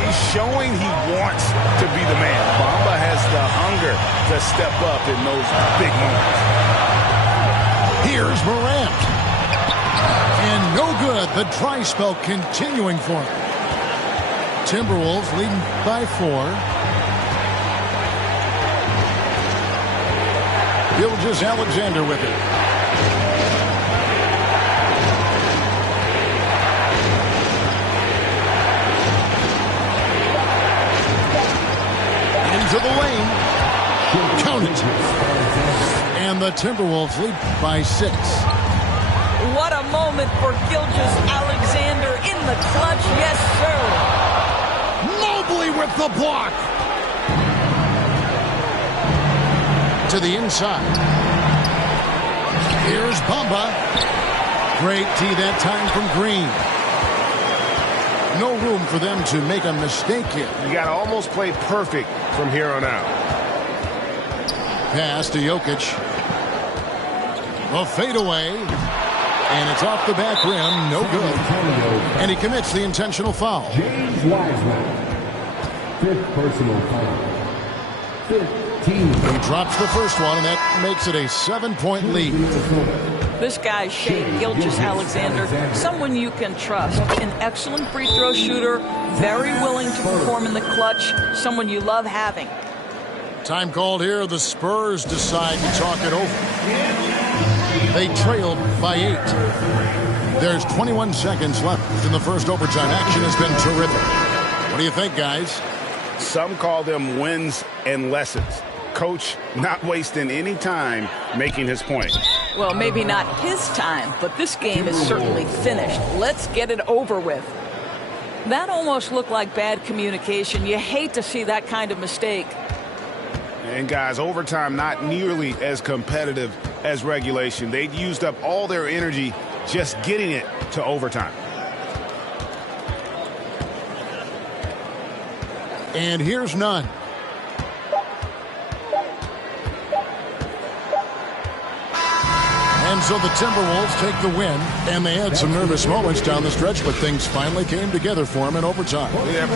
He's showing he wants to be the man. Bamba has the hunger to step up in those big moments. Here's Morant. And no good. The dry spell continuing for him. Timberwolves leading by 4. Gilgeous-Alexander with it. Into the lane. Count it. And the Timberwolves lead by 6. What a moment for Gilgeous-Alexander in the clutch. Yes, sir. Mobley with the block. To the inside. Here's Bamba. Great tee that time from Green. No room for them to make a mistake here. You got to almost play perfect from here on out. Pass to Jokic. A fadeaway. And it's off the back rim. No good. And he commits the intentional foul. James Wiseman. 5th personal foul. 15. He drops the first one, and that makes it a 7-point lead. This guy, Shai Gilgeous-Alexander, someone you can trust. An excellent free throw shooter, very willing to perform in the clutch, someone you love having. Time called here. The Spurs decide to talk it over. They trailed by 8. There's 21 seconds left in the first overtime. Action has been terrific. What do you think, guys? Some call them wins and lessons. Coach not wasting any time making his point. Well, maybe not his time, but this game is certainly finished. Let's get it over with. That almost looked like bad communication. You hate to see that kind of mistake. And guys, overtime not nearly as competitive as regulation. They'd used up all their energy just getting it to overtime. And here's none. And so the Timberwolves take the win, and they had some nervous moments down the stretch, but things finally came together for them in overtime. Yeah,